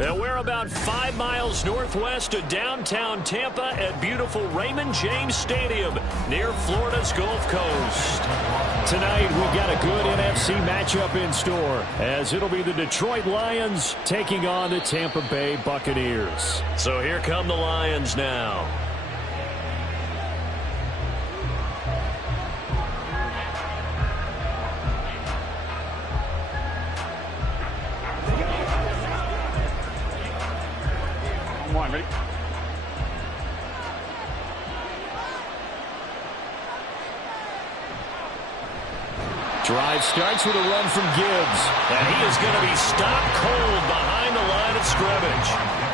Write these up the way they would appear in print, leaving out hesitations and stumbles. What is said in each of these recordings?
And we're about 5 miles northwest of downtown Tampa at beautiful Raymond James Stadium near Florida's Gulf Coast. Tonight, we've got a good NFC matchup in store, as it'll be the Detroit Lions taking on the Tampa Bay Buccaneers. So here come the Lions now. Ready? Drive starts with a run from Gibbs. And he is going to be stopped cold behind the line of scrimmage.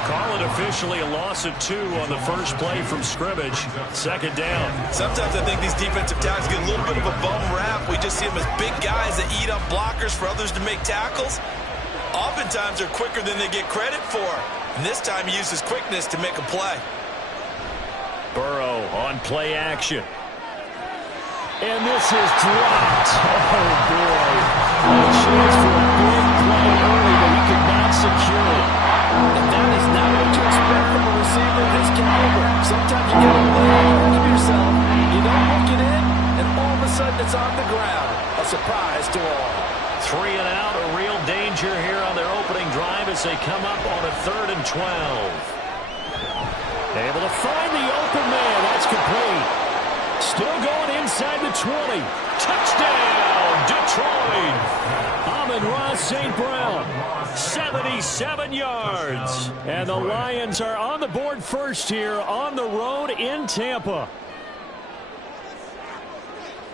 Call it officially a loss of 2 on the first play from scrimmage. Second down. Sometimes I think these defensive tackles get a little bit of a bum rap. We just see them as big guys that eat up blockers for others to make tackles. Oftentimes they're quicker than they get credit for. And this time he uses quickness to make a play. Burrow on play action. And this is dropped. Oh, boy. A chance for a big play early, but he could not secure it. And that is not what you expect from a receiver of his caliber. Sometimes you get a little ahead of yourself, you don't look it in, and all of a sudden it's on the ground. A surprise to all. 3 and out, a real danger here on their opening drive as they come up on a 3rd and 12. Able to find the open man. That's complete. Still going inside the 20. Touchdown, Detroit. Amon-Ra St. Brown, 77 yards. And the Lions are on the board first here on the road in Tampa.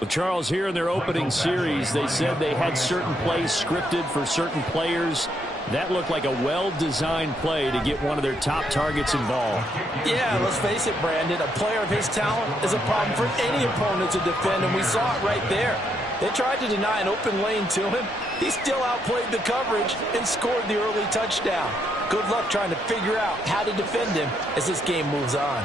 Well, Charles, here in their opening series, they said they had certain plays scripted for certain players. That looked like a well-designed play to get one of their top targets involved. Yeah, let's face it, Brandon. A player of his talent is a problem for any opponent to defend, and we saw it right there. They tried to deny an open lane to him. He still outplayed the coverage and scored the early touchdown. Good luck trying to figure out how to defend him as this game moves on.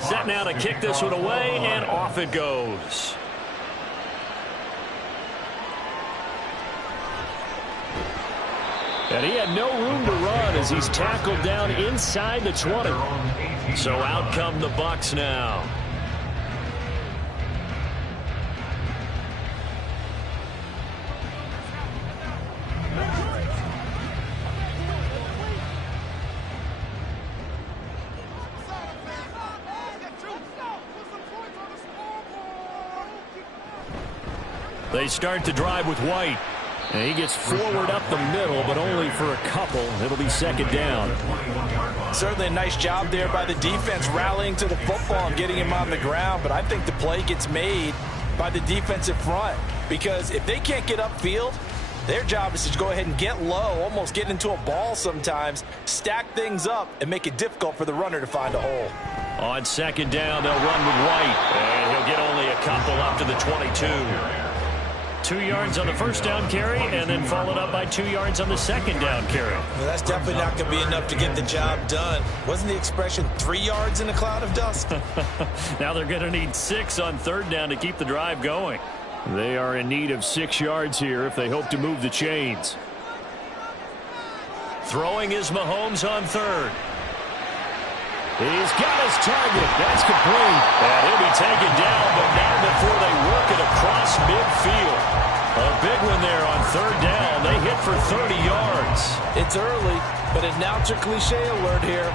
Set now to kick this one away, and off it goes. And he had no room to run as he's tackled down inside the 20. So out come the Bucs now. They start to drive with White. And he gets forward up the middle, but only for a couple. It'll be second down. Certainly a nice job there by the defense rallying to the football and getting him on the ground. But I think the play gets made by the defensive front. Because if they can't get upfield, their job is to go ahead and get low, almost get into a ball sometimes, stack things up, and make it difficult for the runner to find a hole. On second down, they'll run with White. And he'll get only a couple up to the 22. 2 yards on the first down carry, and then followed up by 2 yards on the second down carry. Well, that's definitely not going to be enough to get the job done. Wasn't the expression 3 yards in a cloud of dust? Now they're going to need 6 on third down to keep the drive going. They are in need of 6 yards here if they hope to move the chains. Throwing is Mahomes on third. He's got his target. That's complete. And he'll be taken down, but not before they work it across midfield. A big one there on third down. They hit for 30 yards. It's early, but announcer cliche alert here.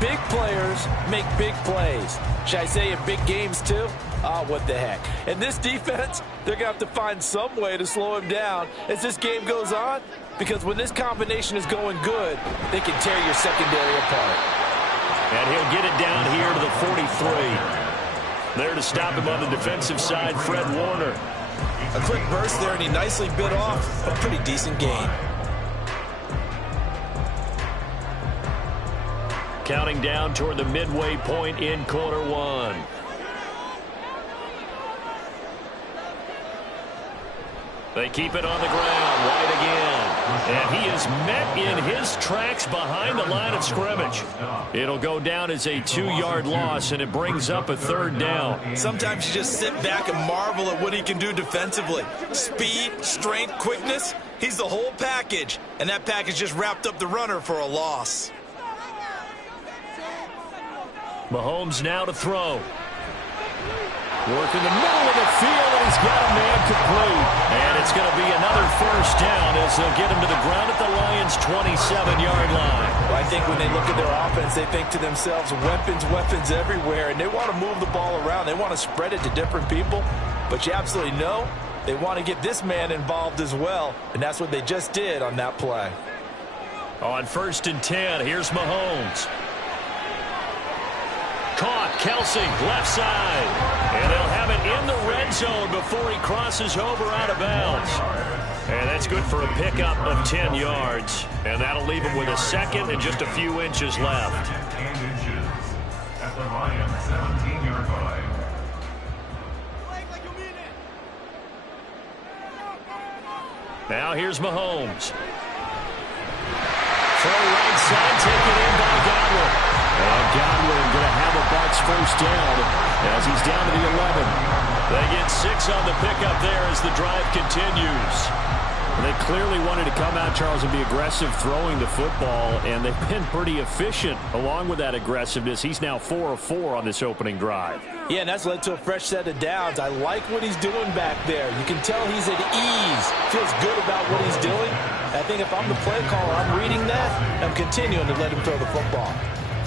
Big players make big plays. Should I say in big games too? What the heck. And this defense, they're going to have to find some way to slow him down as this game goes on. Because when this combination is going good, they can tear your secondary apart. And he'll get it down here to the 43. There to stop him on the defensive side, Fred Warner. A quick burst there, and he nicely bit off a pretty decent gain. Counting down toward the midway point in quarter one. They keep it on the ground. White again. And he is met in his tracks behind the line of scrimmage. It'll go down as a 2-yard loss, and it brings up a third down. Sometimes you just sit back and marvel at what he can do defensively. Speed, strength, quickness. He's the whole package. And that package just wrapped up the runner for a loss. Mahomes now to throw. Work in the middle of the field, and he's got a man complete. And it's going to be another first down as they'll get him to the ground at the Lions' 27-yard line. Well, I think when they look at their offense, they think to themselves, weapons everywhere, and they want to move the ball around. They want to spread it to different people, but you absolutely know they want to get this man involved as well, and that's what they just did on that play. On 1st and 10, here's Mahomes. Caught, Kelsey, left side. And they'll have it in the red zone before he crosses over out of bounds. And that's good for a pickup of 10 yards. And that'll leave him with a second and just a few inches left. At the Lions 17-yard line. Now here's Mahomes. Throw right side, taken in by Godwin. And Godwin going to have a Bucs first down as he's down to the 11. They get 6 on the pickup there as the drive continues. They clearly wanted to come out, Charles, and be aggressive throwing the football, and they've been pretty efficient along with that aggressiveness. He's now 4 of 4 on this opening drive. Yeah, and that's led to a fresh set of downs. I like what he's doing back there. You can tell he's at ease, feels good about what he's doing. I think if I'm the play caller, I'm reading that, I'm continuing to let him throw the football.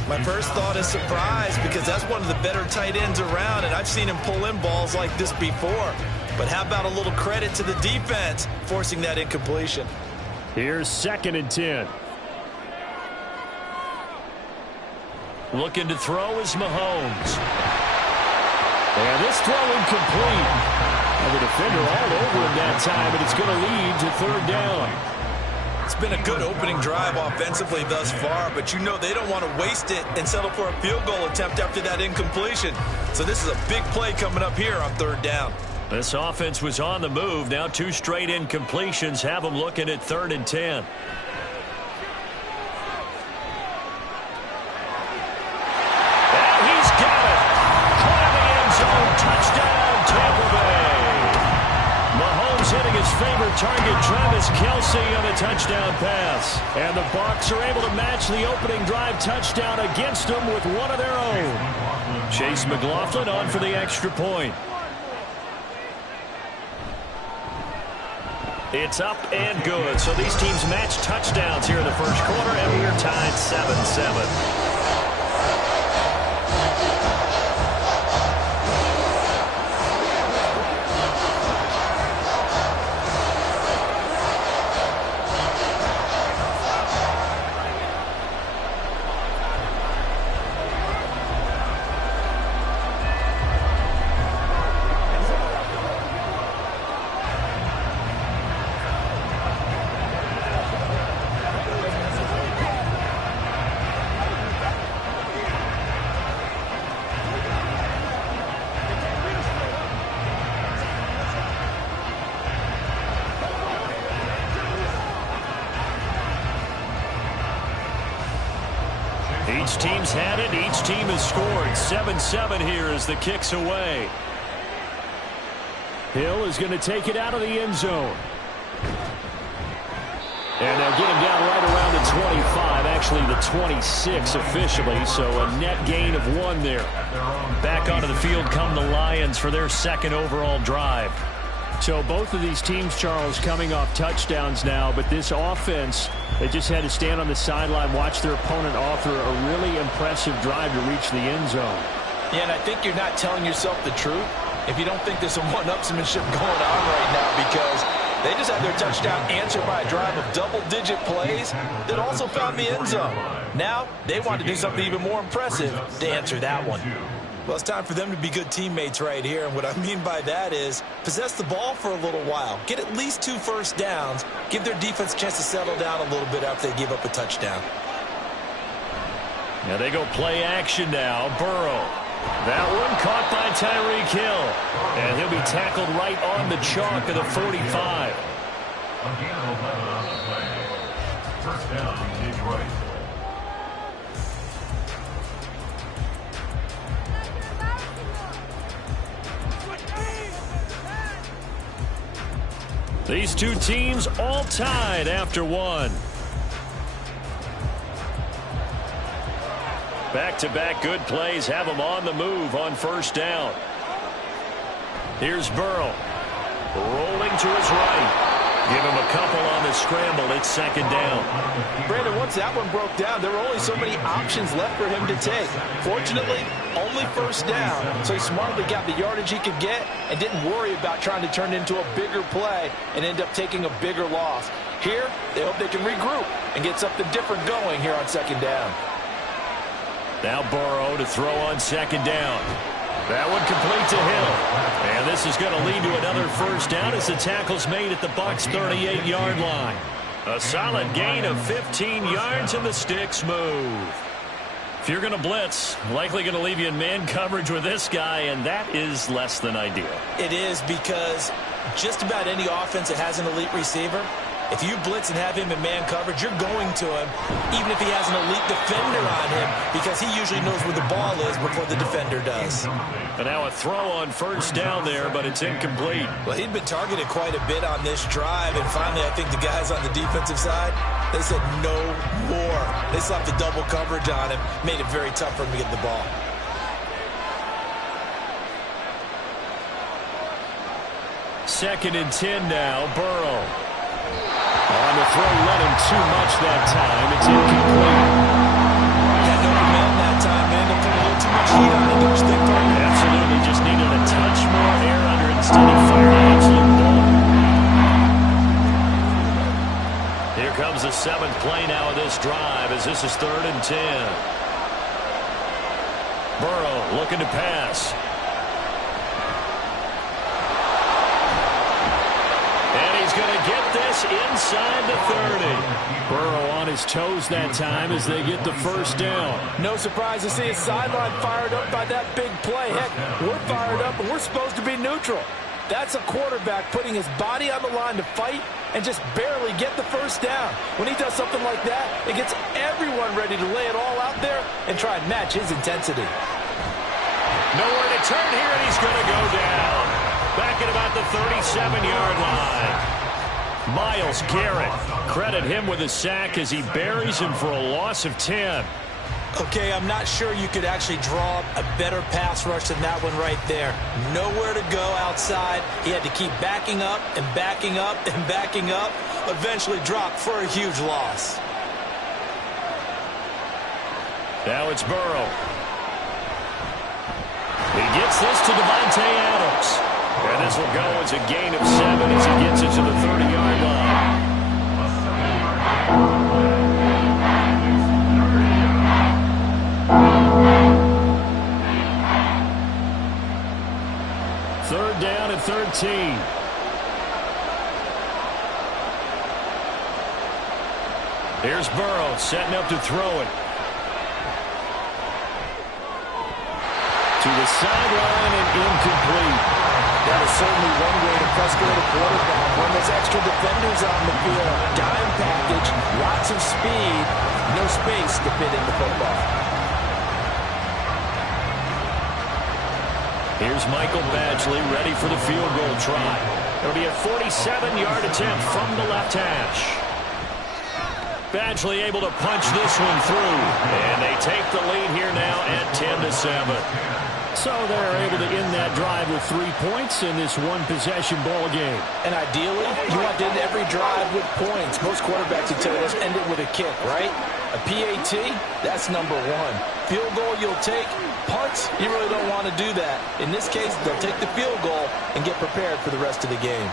My first thought is surprise, because that's one of the better tight ends around, and I've seen him pull in balls like this before. But how about a little credit to the defense forcing that incompletion? Here's 2nd and 10. Looking to throw is Mahomes. And this throw incomplete. And the defender all over him that time, but it's going to lead to 3rd down. It's been a good opening drive offensively thus far, but you know they don't want to waste it and settle for a field goal attempt after that incompletion. So this is a big play coming up here on 3rd down. This offense was on the move. Now 2 straight incompletions have them looking at 3rd and 10. And he's got it. Caught in the end zone. Touchdown, Tampa Bay. Mahomes hitting his favorite target, Travis Kelce, on a touchdown pass. And the Bucs are able to match the opening drive touchdown against them with one of their own. Chase McLaughlin on for the extra point. It's up and good. So these teams match touchdowns here in the first quarter, and we're tied 7-7. Each team's had it. Each team has scored. 7-7 here as the kick's away. Hill is going to take it out of the end zone. And they'll get him down right around the 25, actually the 26 officially, so a net gain of 1 there. Back onto the field come the Lions for their 2nd overall drive. So both of these teams, Charles, coming off touchdowns now, but this offense, they just had to stand on the sideline, watch their opponent author a really impressive drive to reach the end zone. Yeah, and I think you're not telling yourself the truth if you don't think there's some one-upsmanship going on right now, because they just had their touchdown answered by a drive of double-digit plays that also found the end zone. Now, they want to do something even more impressive to answer that one. Well, it's time for them to be good teammates right here, and what I mean by that is possess the ball for a little while, get at least 2 first downs, give their defense a chance to settle down a little bit after they give up a touchdown. Now they go play action now. Burrow. That one caught by Tyreek Hill, and he'll be tackled right on the chalk of the 45. Again, 11 on the play. First down, Detroit. These two teams all tied after one. Back-to-back good plays have them on the move on first down. Here's Burrow. Rolling to his right. Give him a couple on the scramble. It's second down. Brandon, once that one broke down, there were only so many options left for him to take. Fortunately, only first down, so he smartly got the yardage he could get and didn't worry about trying to turn it into a bigger play and end up taking a bigger loss. Here, they hope they can regroup and get something different going here on second down. Now Burrow to throw on second down. That one complete to Hill. And this is going to lead to another first down as the tackle's made at the Bucs' 38-yard line. A solid gain of 15 yards and the sticks move. If you're going to blitz, likely going to leave you in man coverage with this guy, and that is less than ideal. It is, because just about any offense that has an elite receiver, if you blitz and have him in man coverage, you're going to him, even if he has an elite defender on him, because he usually knows where the ball is before the defender does. And now a throw on first down there, but it's incomplete. Well, he'd been targeted quite a bit on this drive, and finally I think the guys on the defensive side, they said no more. They slapped the double coverage on him, made it very tough for him to get the ball. Second and 10 now, Burrow. On the throw, let him too much that time. It's incomplete. Had no command that time, man. They put a little too much heat on it, don't you think, Tony? Absolutely, just needed a touch more air under it. Instead, he fired an absolute ball. Here comes the 7th play now of this drive as this is 3rd and 10. Burrow looking to pass. Going to get this inside the 30. Burrow on his toes that time as they get the first down. No surprise to see his sideline fired up by that big play. Heck, we're fired up and we're supposed to be neutral. That's a quarterback putting his body on the line to fight and just barely get the first down. When he does something like that, it gets everyone ready to lay it all out there and try and match his intensity. Nowhere to turn here, and he's going to go down. Back at about the 37-yard line. Myles Garrett, credit him with a sack as he buries him for a loss of 10. Okay, I'm not sure you could actually draw a better pass rush than that one right there. Nowhere to go outside. He had to keep backing up and backing up and backing up. Eventually dropped for a huge loss. Now it's Burrow. He gets this to Davante Adams. And this will go as a gain of 7 as he gets it to the 30-yard line. Third down and 13. Here's Burrow setting up to throw it. To the sideline and incomplete. That is certainly one way to frustrate a quarterback when there's extra defenders on the field. Dime package, lots of speed, no space to fit in the football. Here's Michael Badgley ready for the field goal try. It'll be a 47-yard attempt from the left hash. Badgley able to punch this one through. And they take the lead here now at 10-7. So they're able to end that drive with 3 points in this one-possession ball game. And ideally, you want to end every drive with points. Most quarterbacks would tell us end it with a kick, right? A PAT, that's number 1. Field goal you'll take. Punts, you really don't want to do that. In this case, they'll take the field goal and get prepared for the rest of the game.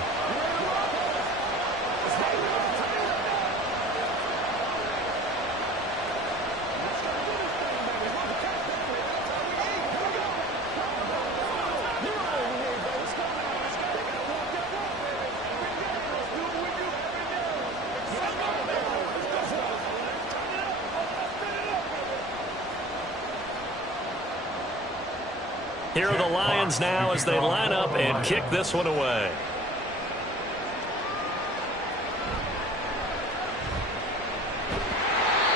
Here are the Lions now as they line up and kick this one away.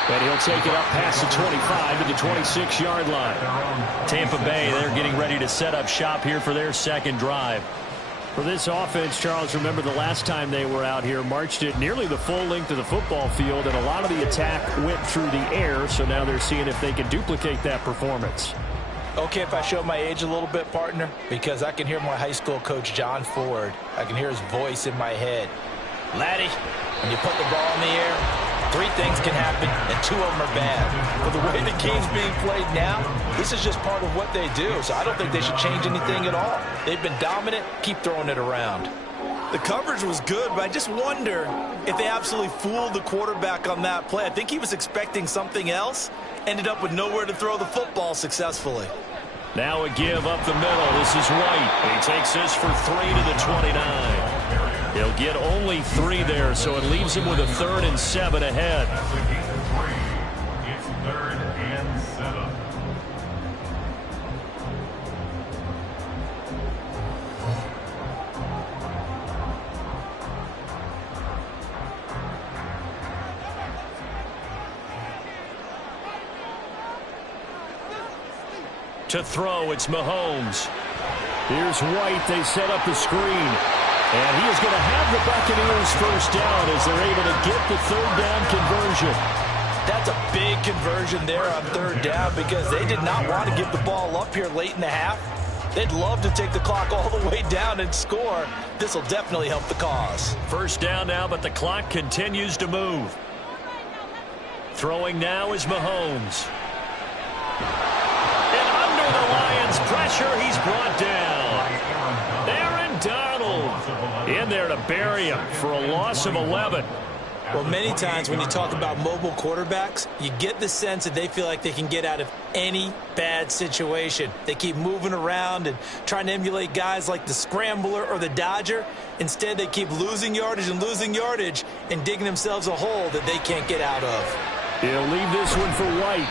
And he'll take it up past the 25 to the 26-yard line. Tampa Bay, they're getting ready to set up shop here for their second drive. For this offense, Charles, remember the last time they were out here, marched it nearly the full length of the football field, and a lot of the attack went through the air, so now they're seeing if they can duplicate that performance. Okay, if I show my age a little bit, partner, because I can hear my high school coach, John Ford. I can hear his voice in my head. Laddie, when you put the ball in the air, 3 things can happen, and 2 of them are bad. But the way the game's being played now, this is just part of what they do, so I don't think they should change anything at all. They've been dominant. Keep throwing it around. The coverage was good, but I just wonder if they absolutely fooled the quarterback on that play. I think he was expecting something else, ended up with nowhere to throw the football successfully. Now a give up the middle. This is White. He takes this for 3 to the 29. He'll get only 3 there, so it leaves him with a 3rd and 7 ahead. It's 3rd and 7. To throw, it's Mahomes. Here's White. They set up the screen. And he is going to have the Buccaneers first down as they're able to get the 3rd down conversion. That's a big conversion there on 3rd down because they did not want to give the ball up here late in the half. They'd love to take the clock all the way down and score. This will definitely help the cause. First down now, but the clock continues to move. Throwing now is Mahomes. And under the Lions' pressure, he's brought down. Aaron Donald in there to bury him for a loss of 11. Well, many times when you talk about mobile quarterbacks, you get the sense that they feel like they can get out of any bad situation. They keep moving around and trying to emulate guys like the Scrambler or the Dodger. Instead, they keep losing yardage and digging themselves a hole that they can't get out of. He'll leave this one for White.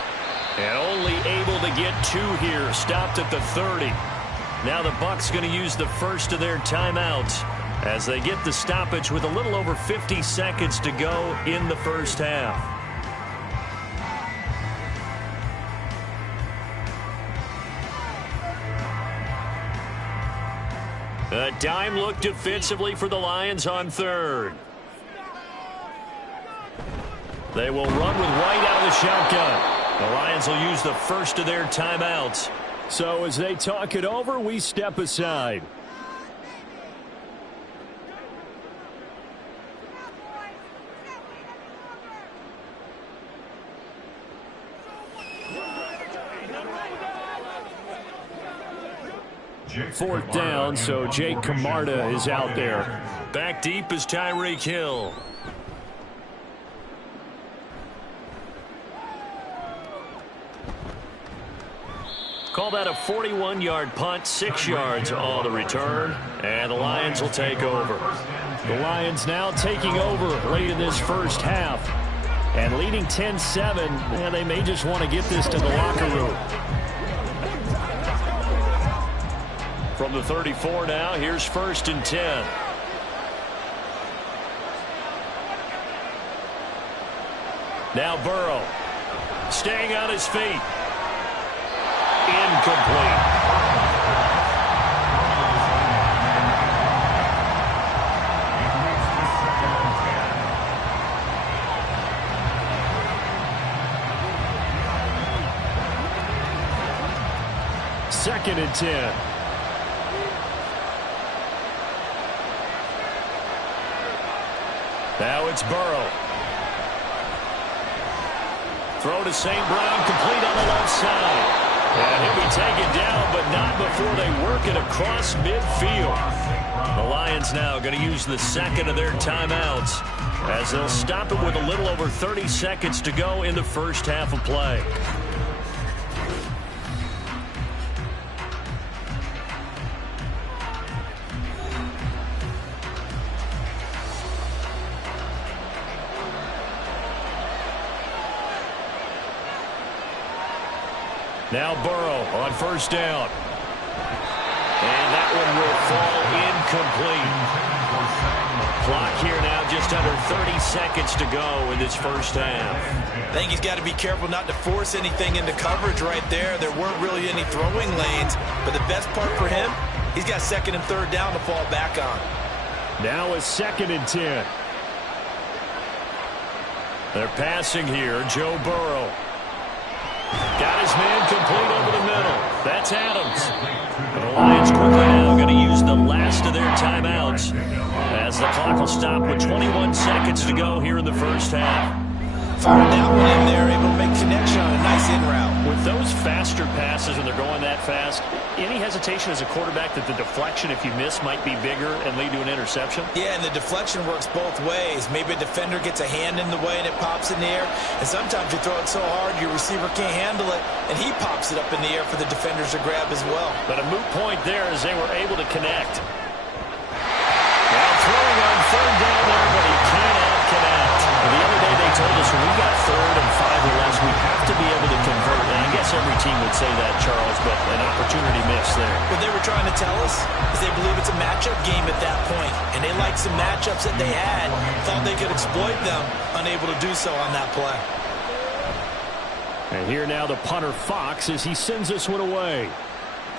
And only able to get 2 here. Stopped at the 30. Now the Bucs going to use the first of their timeouts as they get the stoppage with a little over 50 seconds to go in the first half. A dime look defensively for the Lions on 3rd. They will run with White out of the shotgun. The Lions will use the first of their timeouts. So as they talk it over, we step aside. Fourth down, so Jake Camarda is out there. Back deep is Tyreek Hill. Call that a 41-yard punt, 6 yards on the return, and the Lions will take over. The Lions now taking over late in this first half, and leading 10-7, and they may just want to get this to the locker room. From the 34 now, here's 1st and 10. Now Burrow, staying on his feet. Incomplete. Second and 10. Now it's Burrow. Throw to St. Brown, complete on the left side. And he'll be taken down, but not before they work it across midfield. The Lions now going to use the second of their timeouts as they'll stop it with a little over 30 seconds to go in the first half of play. Now Burrow on first down. And that one will fall incomplete. Clock here now just under 30 seconds to go in this first half. I think he's got to be careful not to force anything into coverage right there. There weren't really any throwing lanes, but the best part for him, he's got second and third down to fall back on. Now a 2nd and 10. They're passing here. Joe Burrow. Got his man complete over the middle. That's Adams. And the Lions quickly now going to use the last of their timeouts as the clock will stop with 21 seconds to go here in the first half. Fired that one in there, able to make connection on a nice in route. With those faster passes when they're going that fast, any hesitation as a quarterback that the deflection, if you miss, might be bigger and lead to an interception? Yeah, and the deflection works both ways. Maybe a defender gets a hand in the way and it pops in the air. And sometimes you throw it so hard your receiver can't handle it, and he pops it up in the air for the defenders to grab as well. But a moot point there as they were able to connect. Now throwing on third down there, but he cannot connect. The other day they told us when we got 3rd and 5 or less, we have to be able to convert. And I guess every team would say that, Charles, but an opportunity missed there. What they were trying to tell us is they believe it's a matchup game at that point, and they liked some matchups that they had, thought they could exploit them, unable to do so on that play. And here now the punter Fox as he sends this one away.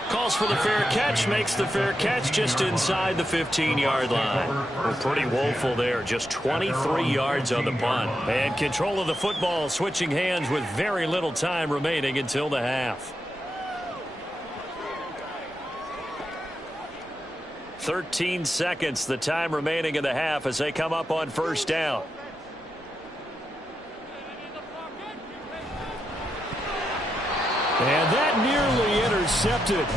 Calls for the fair catch, makes the fair catch just inside the 15-yard line. Well, pretty woeful there, just 23 yards on the punt. And control of the football switching hands with very little time remaining until the half. 13 seconds, the time remaining in the half as they come up on first down. And that nearly intercepted.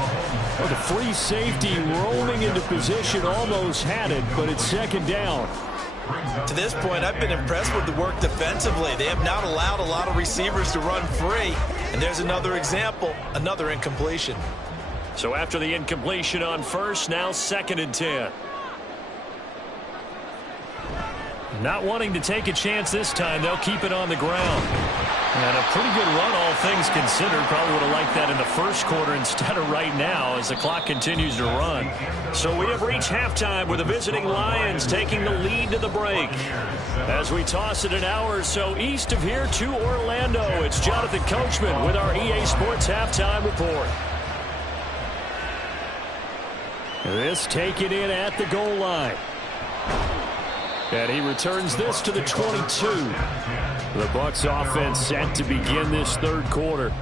Well, the free safety rolling into position almost had it, but it's 2nd down. To this point, I've been impressed with the work defensively. They have not allowed a lot of receivers to run free. And there's another example, another incompletion. So after the incompletion on first, now 2nd and 10. Not wanting to take a chance this time, they'll keep it on the ground. And a pretty good run, all things considered. Probably would have liked that in the first quarter instead of right now as the clock continues to run. So we have reached halftime with the visiting Lions taking the lead to the break. As we toss it an hour or so east of here to Orlando, it's Jonathan Coachman with our EA Sports Halftime Report. This taken in at the goal line. And he returns this to the 22. The Bucs offense set to begin this third quarter.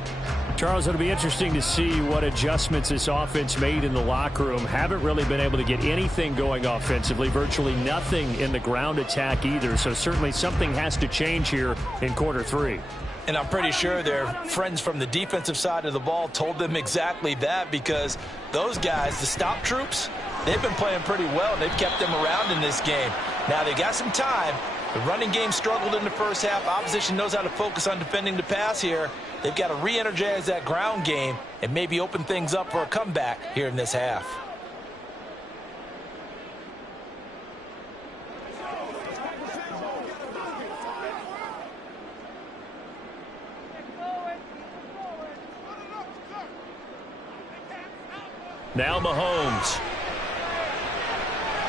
Charles, it'll be interesting to see what adjustments this offense made in the locker room. Haven't really been able to get anything going offensively. Virtually nothing in the ground attack either. So certainly something has to change here in quarter 3. And I'm pretty sure their friends from the defensive side of the ball told them exactly that, because those guys, the stop troops, they've been playing pretty well, and they've kept them around in this game. Now, they got some time. The running game struggled in the first half. Opposition knows how to focus on defending the pass here. They've got to re-energize that ground game and maybe open things up for a comeback here in this half. Now Mahomes.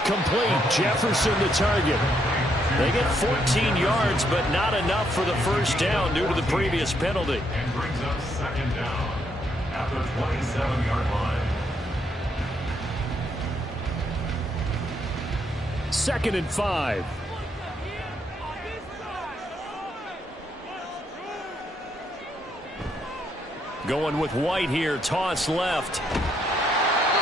Complete. Jefferson the target. They get 14 yards, but not enough for the first down due to the previous penalty. And brings up 2nd down at the 27-yard line. 2nd and 5. Going with White here. Toss left.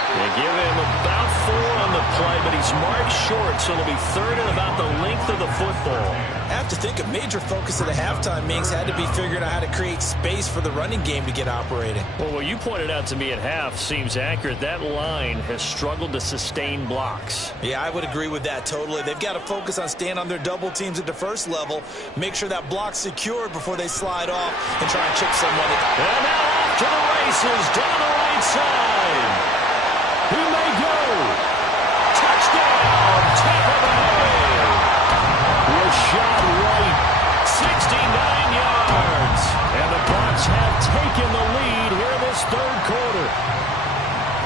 They give him about 4 on the play, but he's marked short, so it'll be 3rd and about the length of the football. I have to think a major focus of the halftime, Minks, had to be figuring out how to create space for the running game to get operating. Well, what you pointed out to me at half seems accurate. That line has struggled to sustain blocks. Yeah, I would agree with that totally. They've got to focus on staying on their double teams at the first level, make sure that block's secured before they slide off and try and chip somebody. And now off to the races down the right side. He may go. Touchdown, Tampa Bay. With shot right, 69 yards. And the Bucs have taken the lead here in this third quarter.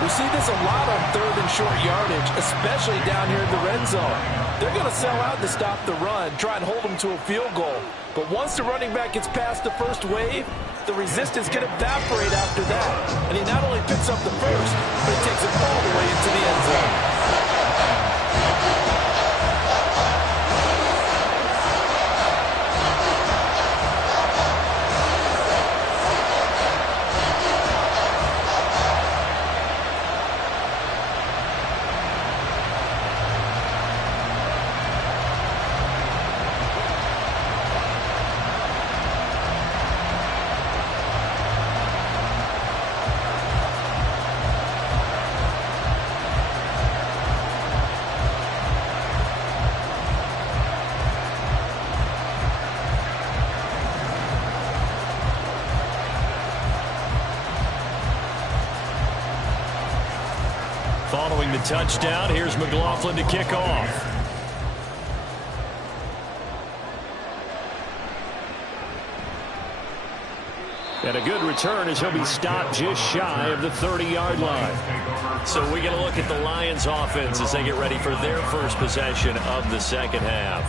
We see this a lot on third and short yardage, especially down here in the red zone. They're going to sell out to stop the run, try and hold them to a field goal. But once the running back gets past the first wave, the resistance can evaporate after that. And he not only picks up the first, but he takes it all the way into the end zone. Following the touchdown, here's McLaughlin to kick off. And a good return as he'll be stopped just shy of the 30-yard line. So we get a look at the Lions offense as they get ready for their first possession of the second half.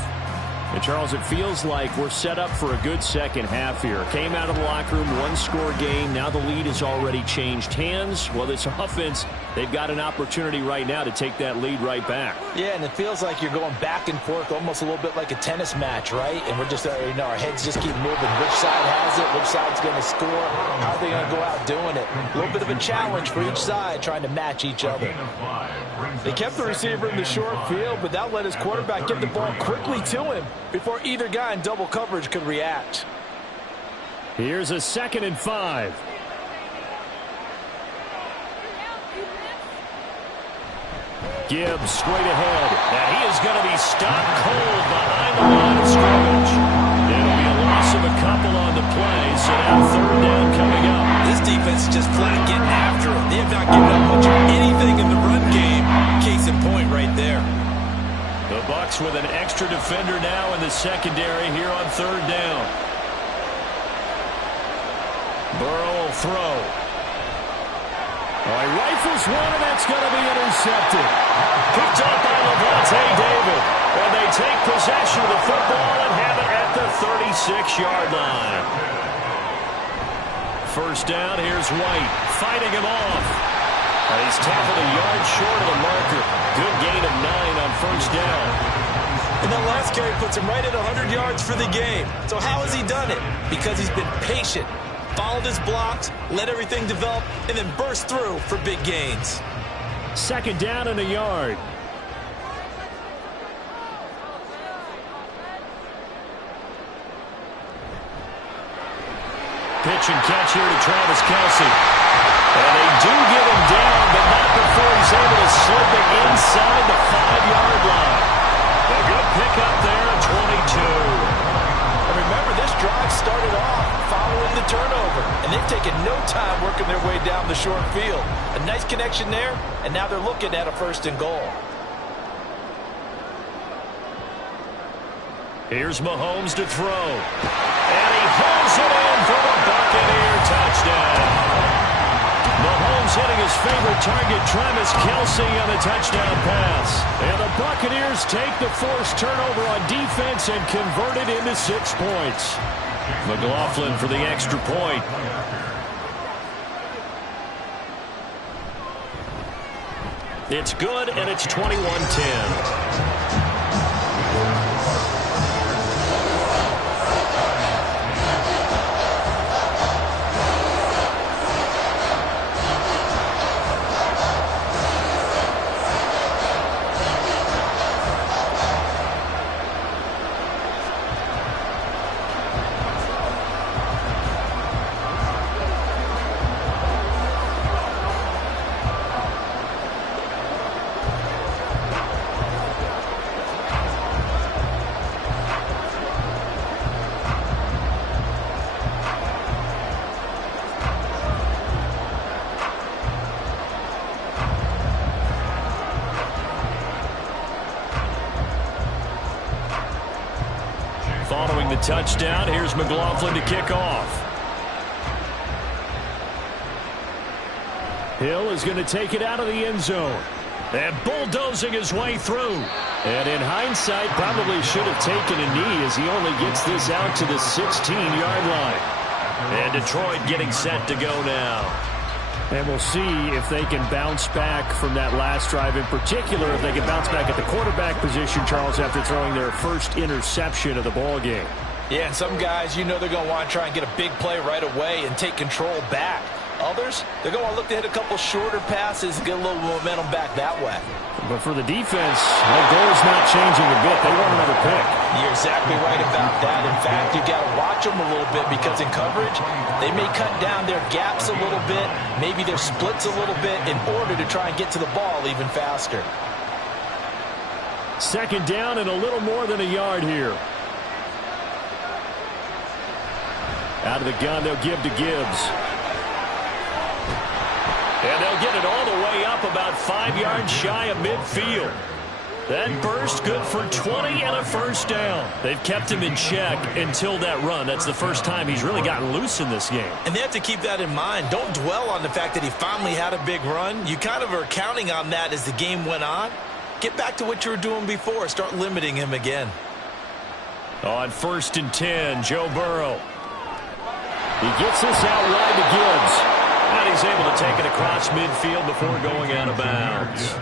And Charles, it feels like we're set up for a good second half here. Came out of the locker room, one-score game. Now the lead has already changed hands. Well, this offense, they've got an opportunity right now to take that lead right back. Yeah, and it feels like you're going back and forth, almost a little bit like a tennis match, right? And we're just, our heads just keep moving. Which side has it? Which side's going to score? How are they going to go out doing it? A little bit of a challenge for each side, trying to match each other. They kept the receiver in the short field, but that let his quarterback get the ball quickly to him before either guy in double coverage could react. Here's a 2nd and 5. Gibbs straight ahead. And he is going to be stopped cold behind the line of scrimmage. It'll be a loss of a couple on the play, so now 3rd down coming up. This defense is just flat getting after him. They have not given up much of anything in the run game. Case in point right there. The Bucs with an extra defender now in the secondary here on 3rd down. Burrow will throw. He rifles one, and that's going to be intercepted. Picked up by Levante David. And they take possession of the football and have it at the 36-yard line. 1st down, here's White fighting him off. He's tackled a yard short of the marker. Good gain of 9 on 1st down. And that last carry puts him right at 100 yards for the game. So how has he done it? Because he's been patient, followed his blocks, let everything develop, and then burst through for big gains. 2nd down and a yard. Pitch and catch here to Travis Kelce. And they do get him down, but not before he's able to slip it inside the 5-yard line. A good pickup there at 22. And remember, this drive started off following the turnover, and they've taken no time working their way down the short field. A nice connection there, and now they're looking at a 1st and goal. Here's Mahomes to throw. And he hauls it in for the Buccaneer touchdown. Mahomes hitting his favorite target, Travis Kelce, on the touchdown pass. And the Buccaneers take the forced turnover on defense and convert it into 6 points. McLaughlin for the extra point. It's good, and it's 21-10. Following the touchdown, here's McLaughlin to kick off. Hill is going to take it out of the end zone. And bulldozing his way through. And in hindsight, probably should have taken a knee as he only gets this out to the 16-yard line. And Detroit getting set to go now. And we'll see if they can bounce back from that last drive in particular, if they can bounce back at the quarterback position, Charles, after throwing their first interception of the ball game. Yeah, and some guys, you know they're going to want to try and get a big play right away and take control back. Others, they're going to look to hit a couple shorter passes and get a little momentum back that way. But for the defense, the goal's not changing a bit. They want another pick. You're exactly right about that. In fact, you've got to watch them a little bit because in coverage, they may cut down their gaps a little bit, maybe their splits a little bit in order to try and get to the ball even faster. Second down and a little more than a yard here. Out of the gun, they'll give to Gibbs. And they'll get it all the way up about 5 yards shy of midfield. That burst good for 20 and a first down. They've kept him in check until that run. That's the first time he's really gotten loose in this game. And they have to keep that in mind. Don't dwell on the fact that he finally had a big run. You kind of are counting on that as the game went on. Get back to what you were doing before. Start limiting him again. On 1st and 10, Joe Burrow. He gets this out wide to Gibbs. And he's able to take it across midfield before going out of bounds.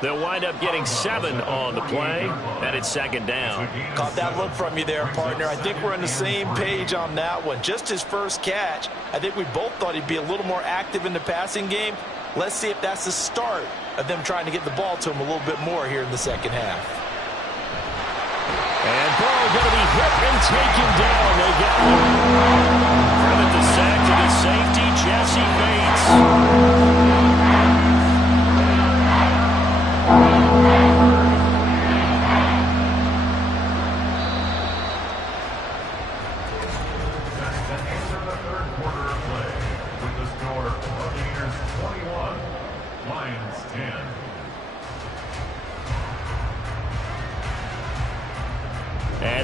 They'll wind up getting 7 on the play, and it's second down. Caught that look from you there, partner. I think we're on the same page on that one. Just his first catch. I think we both thought he'd be a little more active in the passing game. Let's see if that's the start of them trying to get the ball to him a little bit more here in the second half. And Burrow going to be hit and taken down. They get him. Credit the sack to the safety, Jesse Bates.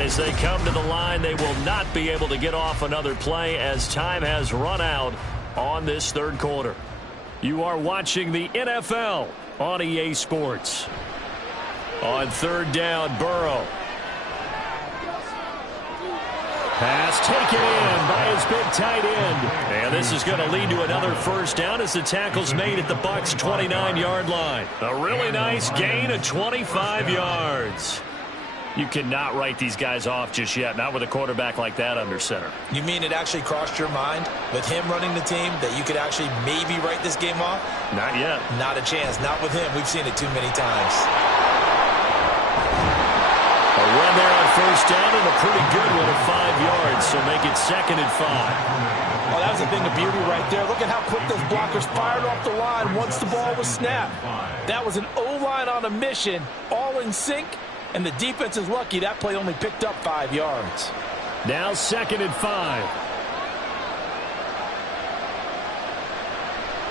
As they come to the line, they will not be able to get off another play as time has run out on this third quarter. You are watching the NFL on EA Sports. On 3rd down, Burrow. Pass taken in by his big tight end. And this is going to lead to another first down as the tackle's made at the Bucs' 29-yard line. A really nice gain of 25 yards. You cannot write these guys off just yet, not with a quarterback like that under center. You mean it actually crossed your mind with him running the team that you could actually maybe write this game off? Not yet. Not a chance. Not with him. We've seen it too many times. A run there on 1st down and a pretty good one at 5 yards, so make it 2nd and 5. Well, that was a thing of beauty right there. Look at how quick those blockers fired off the line once the ball was snapped. That was an O-line on a mission, all in sync. And the defense is lucky that play only picked up 5 yards. Now 2nd and 5.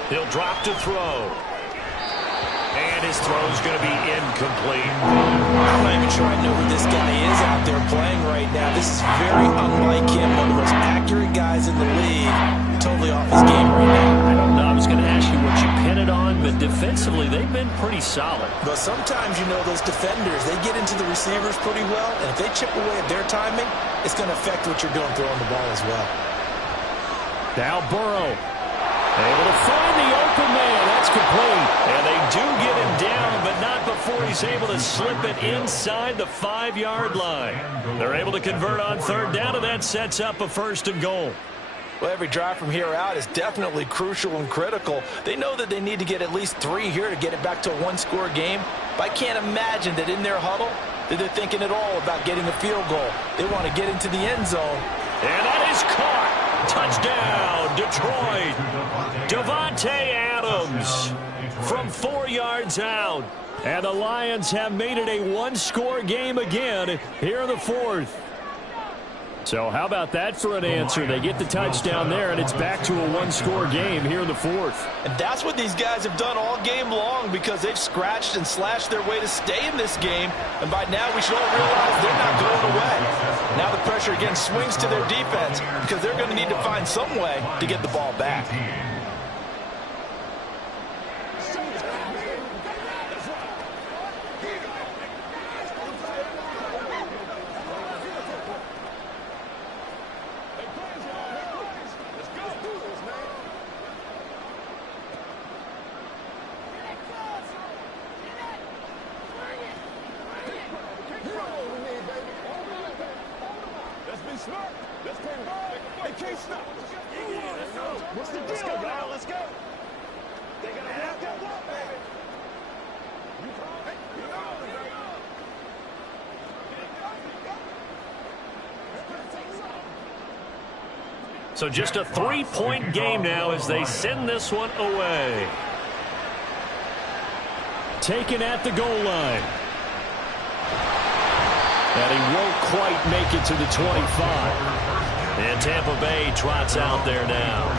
He'll drop to throw. And his throw's going to be incomplete. I'm not even sure I know who this guy is out there playing right now. This is very unlike him. One of the most accurate guys in the league. Totally off his game right now. I don't know. I was going to ask you what you pin it on, but defensively, they've been pretty solid. But sometimes, you know, those defenders, they get into the receivers pretty well, and if they chip away at their timing, it's going to affect what you're doing throwing the ball as well. Now Burrow. Able to find the open man. That's complete. And they do get him down, but not before he's able to slip it inside the 5-yard line. They're able to convert on 3rd down, and that sets up a 1st and goal. Well, every drive from here out is definitely crucial and critical. They know that they need to get at least 3 here to get it back to a 1-score game. But I can't imagine that in their huddle that they're thinking at all about getting a field goal. They want to get into the end zone. And that is caught. Touchdown, Detroit. Davante Adams from 4 yards out. And the Lions have made it a 1-score game again here in the 4th. So how about that for an answer? They get the touchdown there, and it's back to a 1-score game here in the 4th. And that's what these guys have done all game long because they've scratched and slashed their way to stay in this game. And by now we should all realize they're not going away. Now the pressure again swings to their defense because they're going to need to find some way to get the ball back. They can't stop. What's the deal, guy? Let's go. They got to walk that walk, baby. So just a 3-point game now as they send this one away. Taken at the goal line. And he won't quite make it to the 25. And Tampa Bay trots out there now.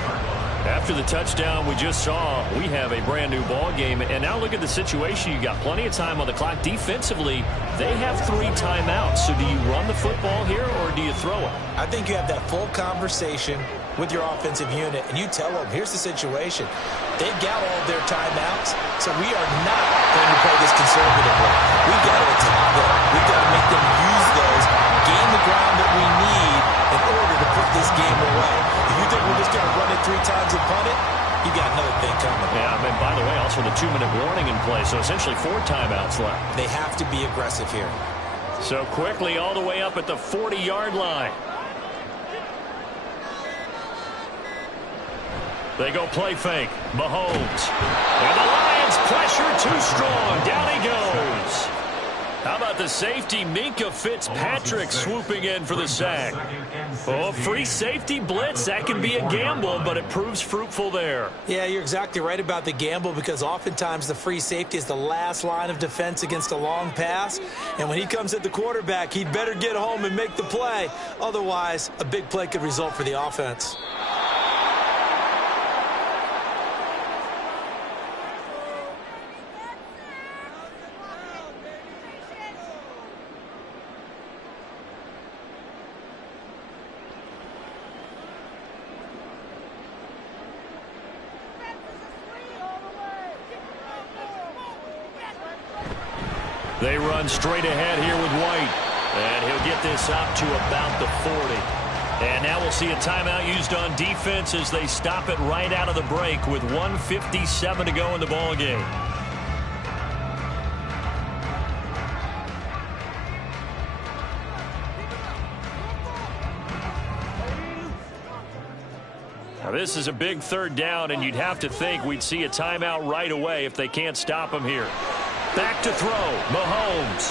After the touchdown we just saw, we have a brand new ball game. And now look at the situation. You got plenty of time on the clock. Defensively, they have 3 timeouts. So do you run the football here or do you throw it? I think you have that full conversation with your offensive unit, and you tell them, here's the situation. They've got all their timeouts, so we are not going to play this conservatively. We've got to attack them. We've got to make them use those, gain the ground that we need in order to put this game away. If you think we're just going to run it 3 times and punt it, you got another thing coming. Yeah, and by the way, also the 2-minute warning in play, so essentially 4 timeouts left. They have to be aggressive here. So quickly all the way up at the 40-yard line. They go play fake. Mahomes. And the Lions pressure too strong. Down he goes. How about the safety, Minkah Fitzpatrick, swooping in for the sack. Oh, free safety blitz. That can be a gamble, but it proves fruitful there. Yeah, you're exactly right about the gamble because oftentimes the free safety is the last line of defense against a long pass. And when he comes at the quarterback, he'd better get home and make the play. Otherwise, a big play could result for the offense. They run straight ahead here with White. And he'll get this up to about the 40. And now we'll see a timeout used on defense as they stop it right out of the break with 1:57 to go in the ball game. Now this is a big 3rd down, and you'd have to think we'd see a timeout right away if they can't stop him here. Back to throw. Mahomes.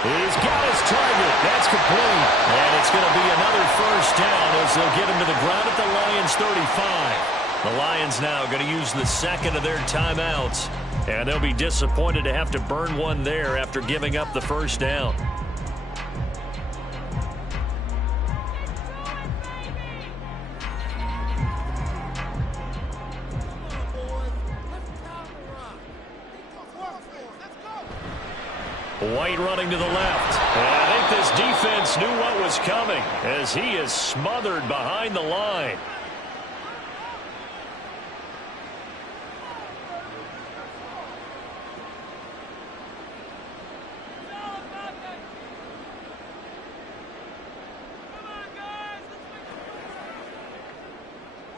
He's got his target. That's complete. And it's going to be another 1st down as they'll get him to the ground at the Lions 35. The Lions now going to use the 2nd of their timeouts. And they'll be disappointed to have to burn one there after giving up the 1st down. White running to the left. And I think this defense knew what was coming as he is smothered behind the line.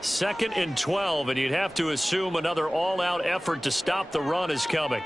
Second and 12, and you'd have to assume another all-out effort to stop the run is coming.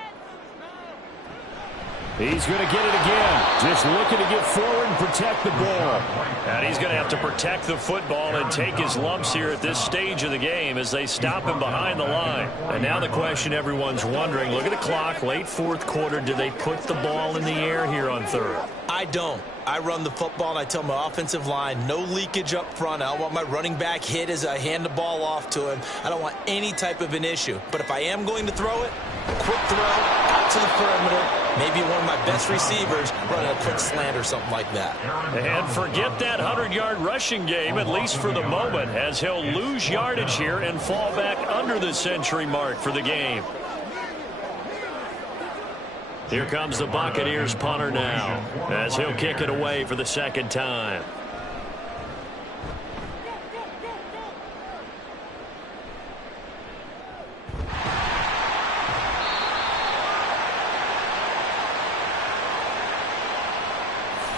He's going to get it again. Just looking to get forward and protect the ball. And he's going to have to protect the football and take his lumps here at this stage of the game as they stop him behind the line. And now the question everyone's wondering, look at the clock, late 4th quarter, do they put the ball in the air here on 3rd? I don't. I run the football, and I tell my offensive line, no leakage up front. I don't want my running back hit as I hand the ball off to him. I don't want any type of an issue. But if I am going to throw it, a quick throw out to the perimeter, maybe one of my best receivers running a quick slant or something like that. And forget that 100-yard rushing game, at least for the moment, as he'll lose yardage here and fall back under the century mark for the game. Here comes the Buccaneers punter now as he'll kick it away for the 2nd time.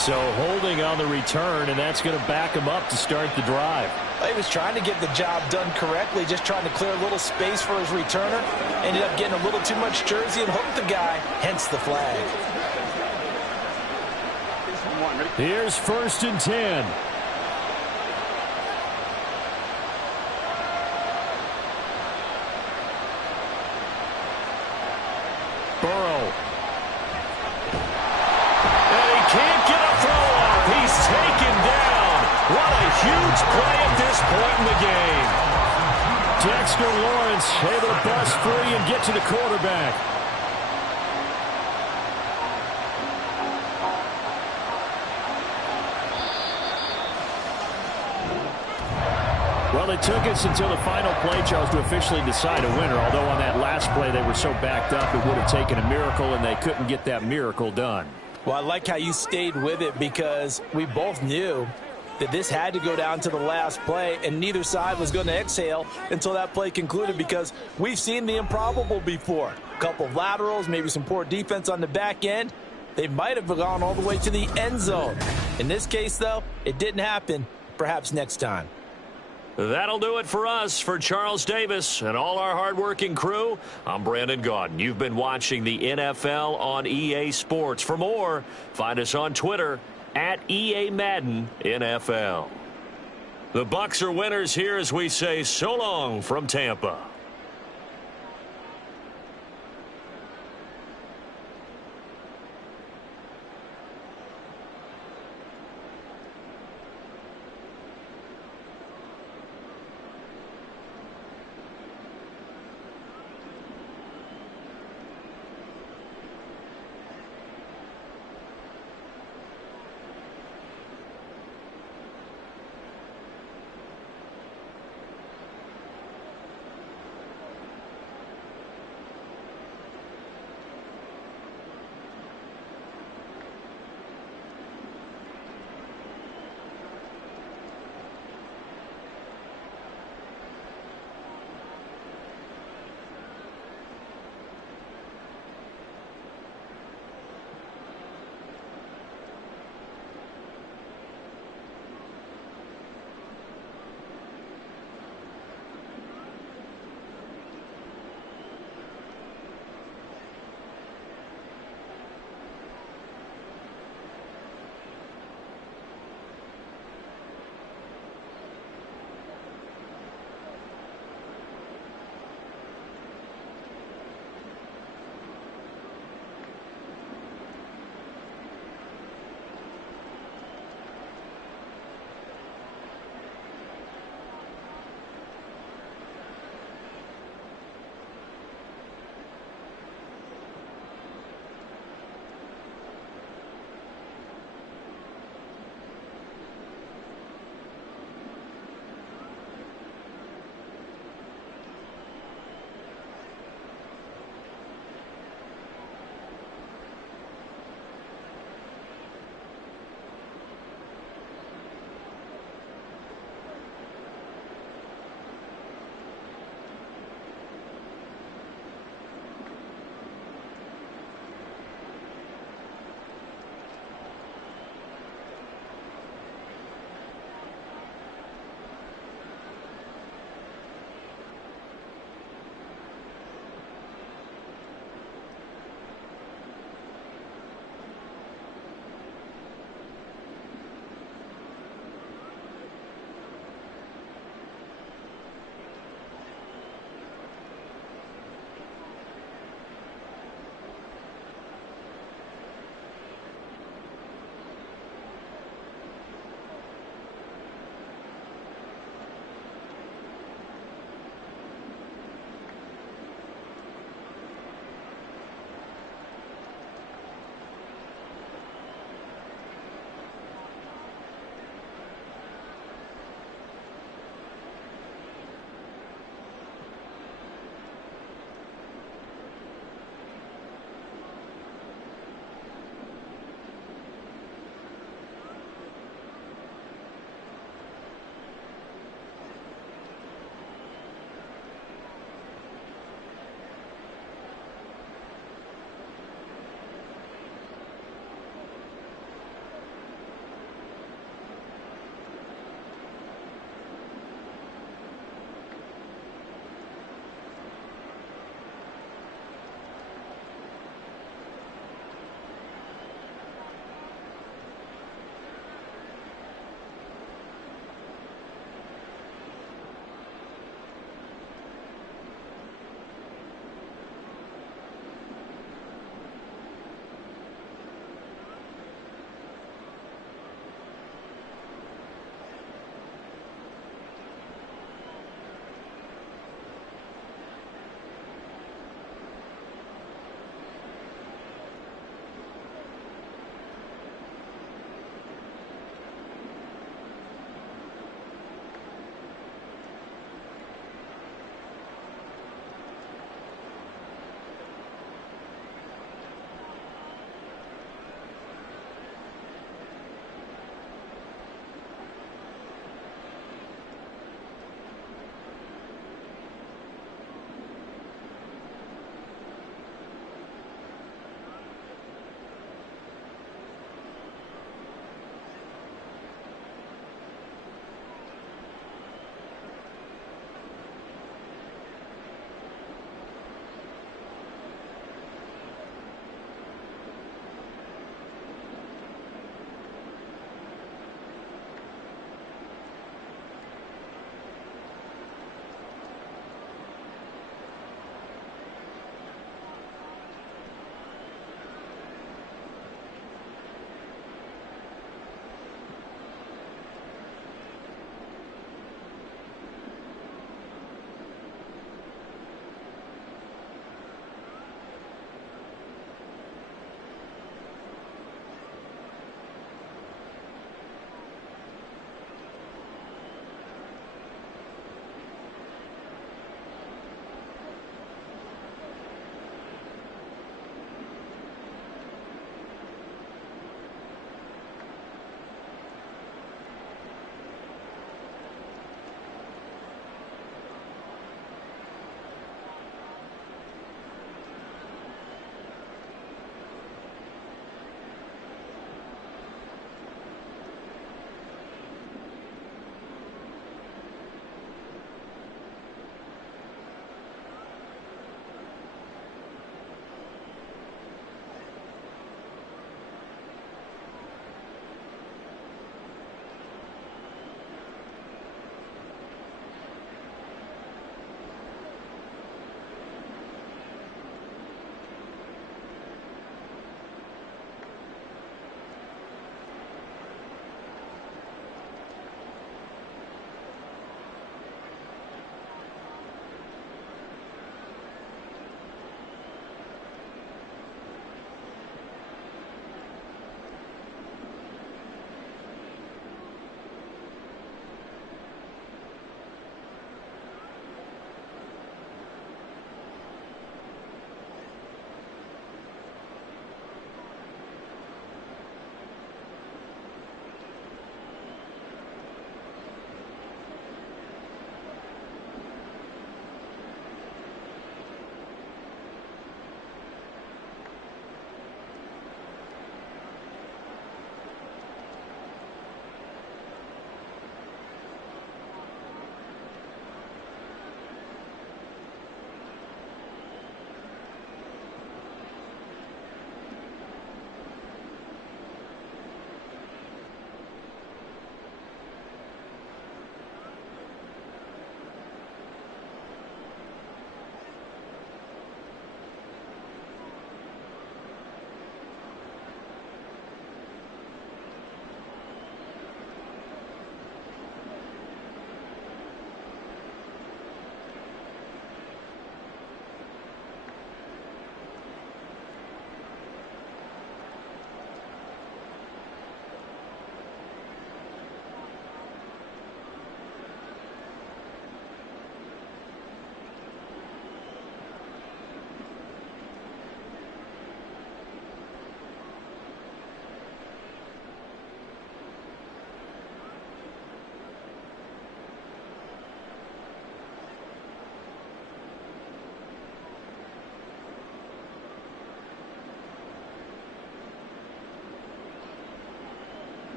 So holding on the return, and that's going to back him up to start the drive. He was trying to get the job done correctly, just trying to clear a little space for his returner. Ended up getting a little too much jersey and hooked the guy, hence the flag. Here's 1st and 10. Burrow. And he can't get a throw off. He's taken down. What a huge play at this point in the game. Dexter Lawrence able to bust free and get to the quarterback. Well, it took us until the final play, Charles, to officially decide a winner. Although on that last play they were so backed up it would have taken a miracle, and they couldn't get that miracle done. Well, I like how you stayed with it because we both knew that this had to go down to the last play, and neither side was going to exhale until that play concluded because we've seen the improbable before. A couple of laterals, maybe some poor defense on the back end. They might have gone all the way to the end zone. In this case, though, it didn't happen. Perhaps next time. That'll do it for us. For Charles Davis and all our hardworking crew, I'm Brandon Gaudin. You've been watching the NFL on EA Sports. For more, find us on Twitter at EA Madden NFL. The Bucs are winners here as we say so long from Tampa.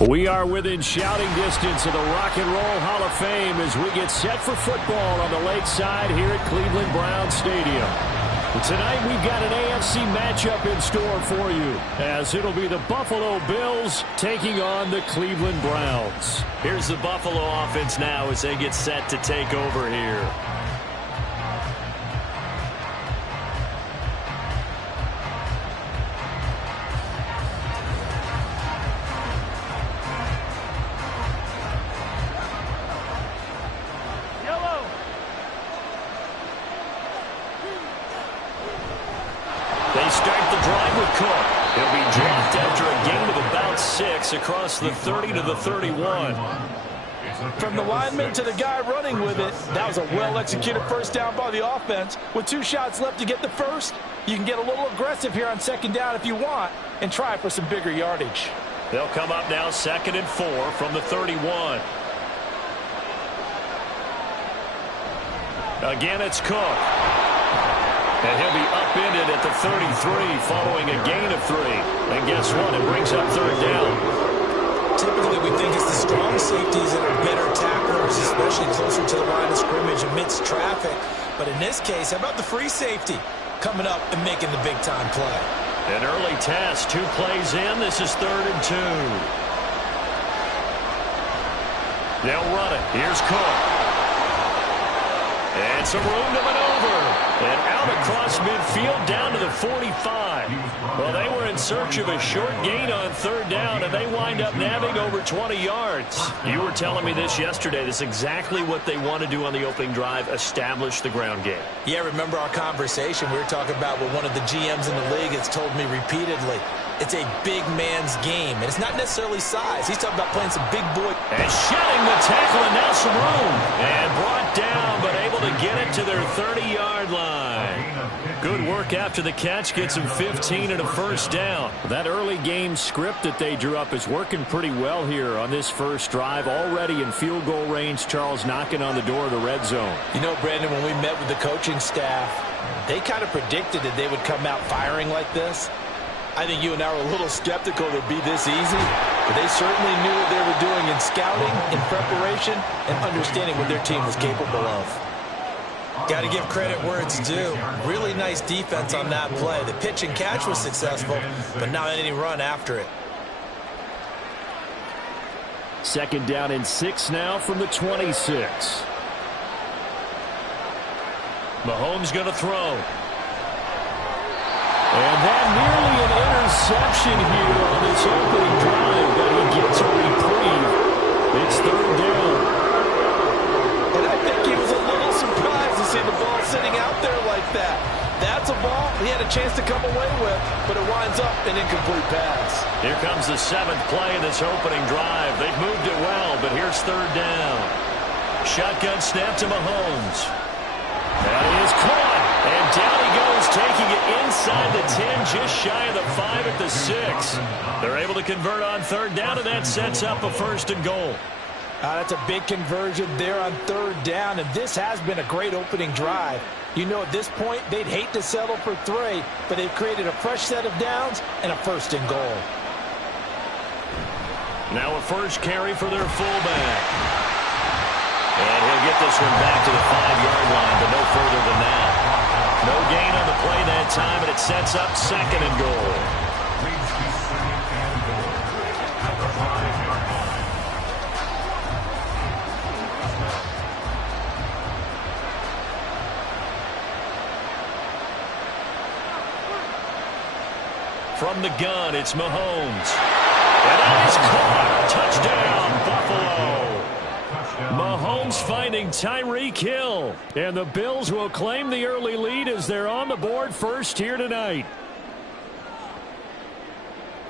We are within shouting distance of the Rock and Roll Hall of Fame as we get set for football on the lakeside here at Cleveland Browns Stadium. Tonight we've got an AFC matchup in store for you as it'll be the Buffalo Bills taking on the Cleveland Browns. Here's the Buffalo offense now as they get set to take over here. They start the drive with Cook. He'll be dropped after a gain of about 6 across the 30 to the 31. From the lineman to the guy running with it, that was a well-executed first down by the offense. With 2 shots left to get the first, you can get a little aggressive here on second down if you want and try for some bigger yardage. They'll come up now 2nd and 4 from the 31. Again, it's Cook. And he'll be upended at the 33 following a gain of 3. And guess what? It brings up 3rd down. Typically, we think it's the strong safeties that are better tacklers, especially closer to the line of scrimmage amidst traffic. But in this case, how about the free safety coming up and making the big-time play? An early test, 2 plays in. This is 3rd and 2. They'll run it. Here's Cook. And some room to maneuver. And out across midfield down to the 45. Well, they were in search of a short gain on 3rd down, and they wind up nabbing over 20 yards. You were telling me this yesterday. This is exactly what they want to do on the opening drive, establish the ground game. Yeah, remember our conversation? We were talking about what one of the GMs in the league has told me repeatedly. It's a big man's game, and it's not necessarily size. He's talking about playing some big boy. And shedding the tackle, and now some room. And brought down, but able to get it to their 30-yard line. Good work after the catch. Gets them 15 and a first down. That early game script that they drew up is working pretty well here on this first drive. Already in field goal range, Charles knocking on the door of the red zone. You know, Brandon, when we met with the coaching staff, they kind of predicted that they would come out firing like this. I think you and I were a little skeptical it would be this easy, but they certainly knew what they were doing in scouting, in preparation, and understanding what their team was capable of. Got to give credit where it's due. Really nice defense on that play. The pitch and catch was successful, but not any run after it. 2nd down and 6 now from the 26. Mahomes going to throw. And that nearly an interception here on this opening drive, but he gets a reprieve. It's 3rd down. And I think he was a little surprised to see the ball sitting out there like that. That's a ball he had a chance to come away with, but it winds up an incomplete pass. Here comes the 7th play of this opening drive. They've moved it well, but here's 3rd down. Shotgun snap to Mahomes. That is caught. And down he goes, taking it inside the 10, just shy of the 5 at the 6. They're able to convert on 3rd down, and that sets up a 1st and goal. That's a big conversion there on 3rd down, and this has been a great opening drive. You know, at this point, they'd hate to settle for 3, but they've created a fresh set of downs and a 1st and goal. Now a 1st carry for their fullback. And he'll get this one back to the 5-yard line, but no further than that. No gain on the play that time, and it sets up 2nd and goal. Leads to 2nd and goal at the 5-yard line. From the gun, it's Mahomes. And that is caught. Touchdown, Buffalo. Mahomes finding Tyreek Hill. And the Bills will claim the early lead as they're on the board first here tonight.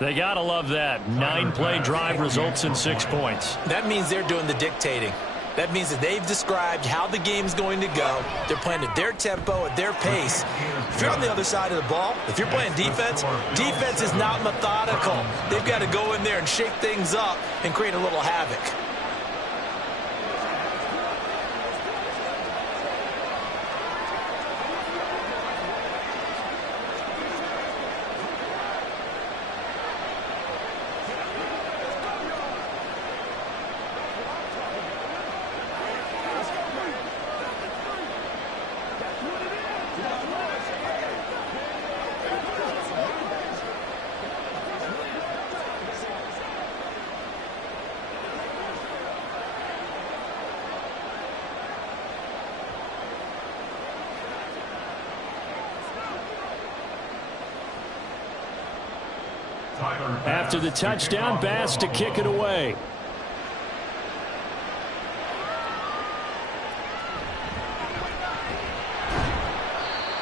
They got to love that. 9-play drive results in 6 points. That means they're doing the dictating. That means that they've described how the game's going to go. They're playing at their tempo, at their pace. If you're on the other side of the ball, if you're playing defense, defense is not methodical. They've got to go in there and shake things up and create a little havoc. After the touchdown, Bass to kick it away.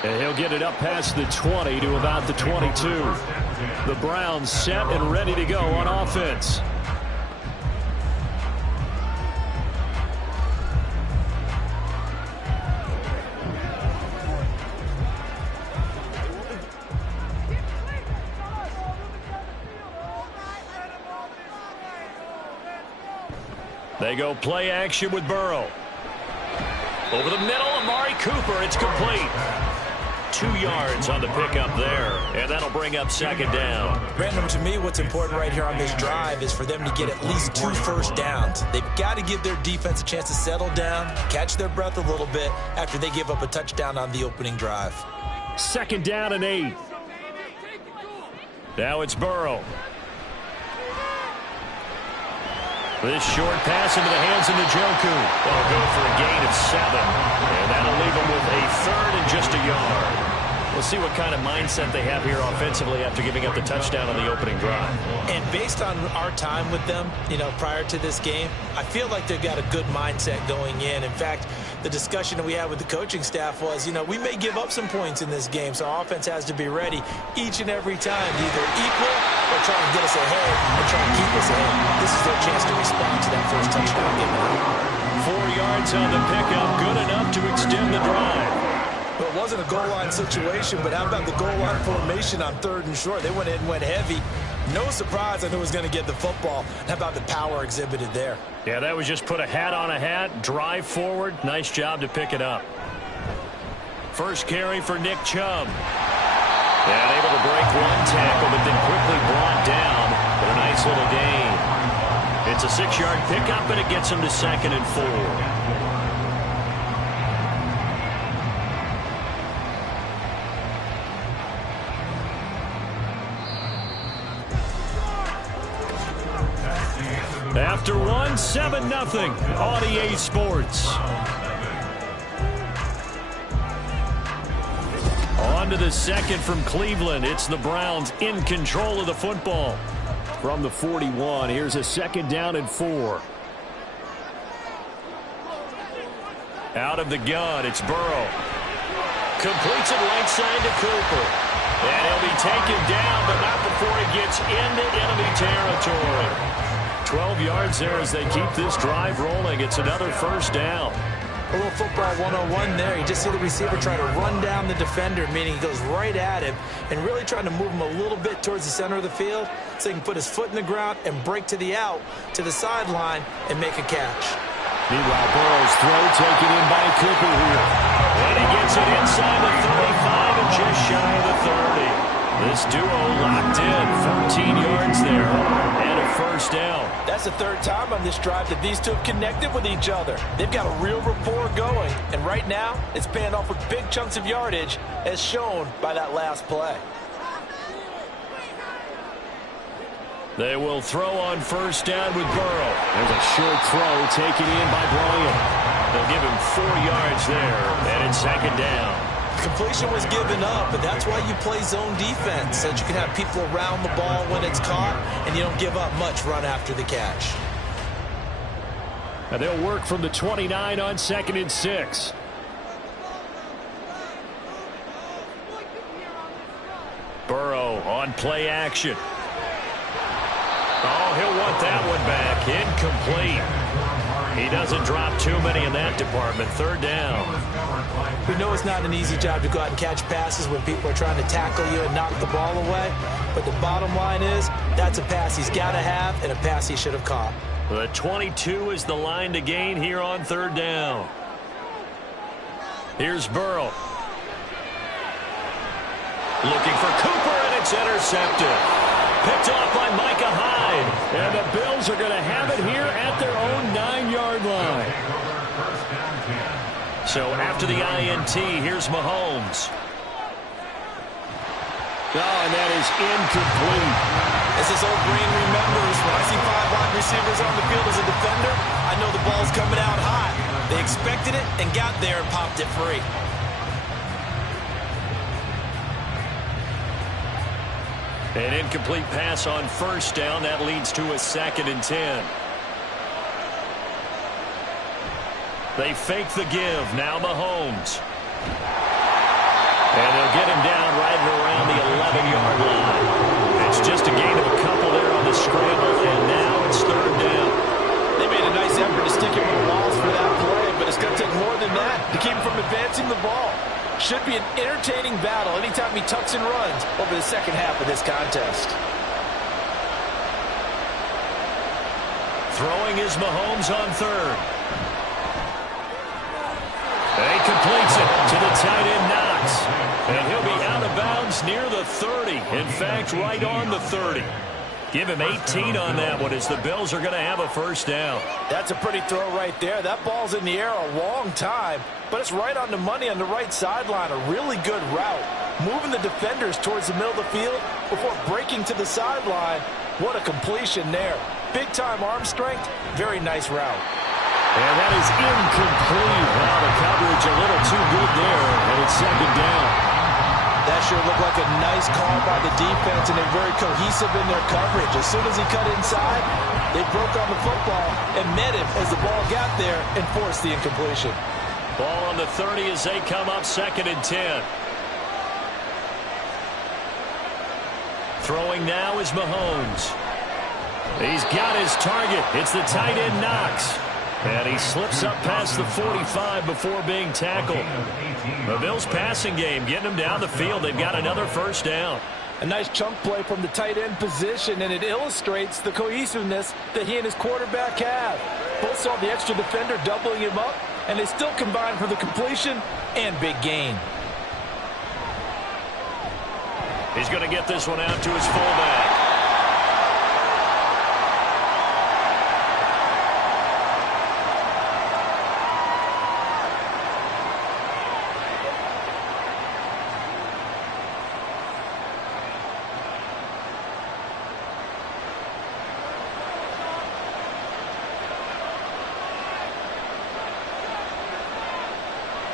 And he'll get it up past the 20 to about the 22. The Browns set and ready to go on offense. They go play action with Burrow. Over the middle, Amari Cooper. It's complete. 2 yards on the pickup there, and that'll bring up 2nd down. Random, to me, what's important right here on this drive is for them to get at least 2 first downs. They've got to give their defense a chance to settle down, catch their breath a little bit after they give up a touchdown on the opening drive. 2nd down and 8. Now it's Burrow. This short pass into the hands of Njoku. They'll go for a gain of 7. And that'll leave them with a 3rd and just a yard. We'll see what kind of mindset they have here offensively after giving up the touchdown on the opening drive. And based on our time with them, prior to this game, I feel like they've got a good mindset going in. In fact, the discussion that we had with the coaching staff was, we may give up some points in this game, so our offense has to be ready each and every time to either equal or try and get us ahead or try and keep us ahead. This is their chance to respond to that first touchdown given up. 4 yards on the pickup, good enough to extend the drive. Well, it wasn't a goal line situation, but how about the goal line formation on 3rd and short? They went in and went heavy. No surprise on who was going to get the football. How about the power exhibited there? Yeah, that was just put a hat on a hat, drive forward. Nice job to pick it up. First carry for Nick Chubb. And able to break 1 tackle, but then quickly brought down with a nice little gain. It's a 6-yard pickup, and it gets him to 2nd and 4. after one, 7-0 on EA Sports. On to the second from Cleveland. It's the Browns in control of the football. From the 41, here's a 2nd down and 4. Out of the gun, it's Burrow. Completes it right side to Cooper. And he'll be taken down, but not before he gets into enemy territory. 12 yards there as they keep this drive rolling. It's another 1st down. A little football 101 there. You just see the receiver try to run down the defender, meaning he goes right at him and really trying to move him a little bit towards the center of the field so he can put his foot in the ground and break to the out, to the sideline, and make a catch. Meanwhile, Burrow's throw taken in by Cooper here. And he gets it inside the 35 and just shy of the 30. This duo locked in, 14 yards there, and a 1st down. That's the 3rd time on this drive that these two have connected with each other. They've got a real rapport going, and right now it's paying off with big chunks of yardage as shown by that last play. They will throw on 1st down with Burrow. There's a short throw taken in by Bryant. They'll give him 4 yards there, and it's 2nd down. Completion was given up, but that's why you play zone defense, so that you can have people around the ball when it's caught, and you don't give up much run after the catch. And they'll work from the 29 on 2nd and 6. Burrow on play action. Oh, he'll want that one back. Incomplete. He doesn't drop too many in that department. 3rd down. We know it's not an easy job to go out and catch passes when people are trying to tackle you and knock the ball away. But the bottom line is that's a pass he's got to have and a pass he should have caught. The 22 is the line to gain here on 3rd down. Here's Burrow. Looking for Cooper, and it's intercepted. Picked off by Micah Hyde. And the Bills are going to have it here at their own 9-yard line. So after the INT, here's Mahomes. Oh, and that is incomplete. As this old brain remembers, when I see 5 wide receivers on the field as a defender, I know the ball's coming out hot. They expected it and got there and popped it free. An incomplete pass on 1st down. That leads to a 2nd and 10. They fake the give. Now Mahomes. And they'll get him down right around the 11-yard line. It's just a gain of a couple there on the scramble, and now it's 3rd down. They made a nice effort to stick him with the walls for that play, but it's going to take more than that to keep him from advancing the ball. Should be an entertaining battle anytime he tucks and runs over the 2nd half of this contest. Throwing is Mahomes on 3rd. He completes it to the tight end Knox. And he'll be out of bounds near the 30. In fact, right on the 30. Give him 18 on that one as the Bills are going to have a 1st down. That's a pretty throw right there. That ball's in the air a long time, but it's right on the money on the right sideline. A really good route. Moving the defenders towards the middle of the field before breaking to the sideline. What a completion there. Big-time arm strength. Very nice route. And that is incomplete. Wow, the coverage a little too good there, and it's 2nd down. That sure looked like a nice call by the defense, and they're very cohesive in their coverage. As soon as he cut inside, they broke on the football and met him as the ball got there and forced the incompletion. Ball on the 30 as they come up 2nd and 10. Throwing now is Mahomes. He's got his target. It's the tight end Knox. And he slips up past the 45 before being tackled. The Bills' passing game getting him down the field. They've got another 1st down. A nice chunk play from the tight end position, and it illustrates the cohesiveness that he and his quarterback have. Both saw the extra defender doubling him up, and they still combined for the completion and big gain. He's going to get this one out to his fullback.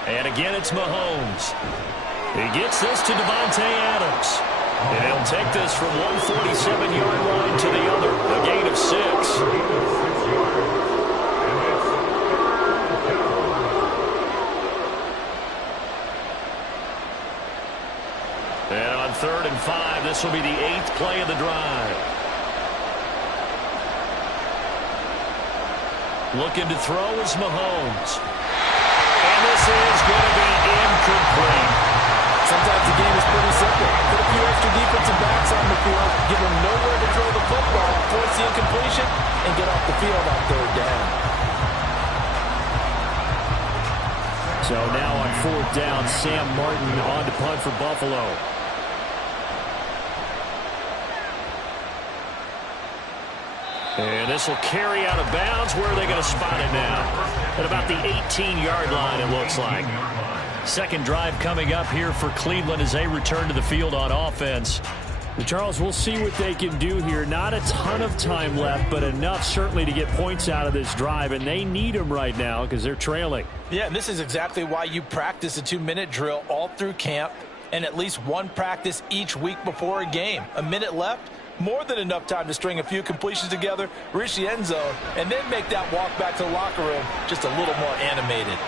And again, it's Mahomes. He gets this to Davante Adams. And he'll take this from one 47-yard line to the other. A gain of 6. And on 3rd and 5, this will be the 8th play of the drive. Looking to throw is Mahomes. And this is going to be incomplete. Sometimes the game is pretty simple. Put a few extra defensive backs on the field, give them nowhere to throw the football, force the incompletion, and get off the field on 3rd down. So now on 4th down, Sam Martin on to punt for Buffalo. And this will carry out of bounds. Where are they going to spot it now? At about the 18-yard line, it looks like. Second drive coming up here for Cleveland as they return to the field on offense. And Charles, we'll see what they can do here. Not a ton of time left, but enough certainly to get points out of this drive, and they need them right now because they're trailing. Yeah, and this is exactly why you practice a 2-minute drill all through camp and at least one practice each week before a game. A minute left, more than enough time to string a few completions together, reach the end zone, and then make that walk back to the locker room just a little more animated.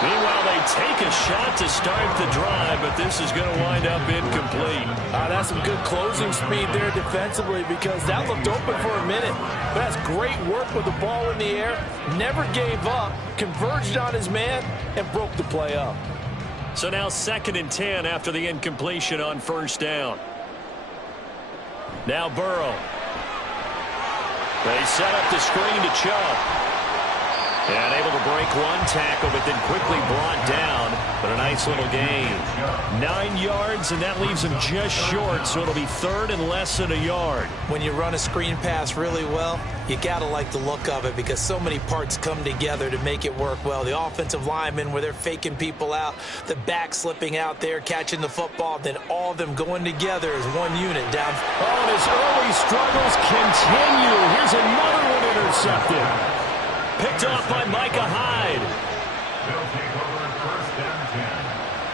Meanwhile, they take a shot to start the drive, but this is going to wind up incomplete. That's some good closing speed there defensively because that looked open for a minute. But that's great work with the ball in the air. Never gave up, converged on his man, and broke the play up. So now 2nd and 10 after the incompletion on 1st down. Now Burrow. They set up the screen to Chubb. And able to break one tackle, but then quickly brought down. But a nice little gain. 9 yards, and that leaves him just short, so it'll be 3rd and less than a yard. When you run a screen pass really well, you got to like the look of it because so many parts come together to make it work well. The offensive linemen, where they're faking people out, the back slipping out there, catching the football, then all of them going together as one unit down. Oh, and his early struggles continue. Here's another one intercepted. Picked off by Micah Hyde. They'll take over 1st and 10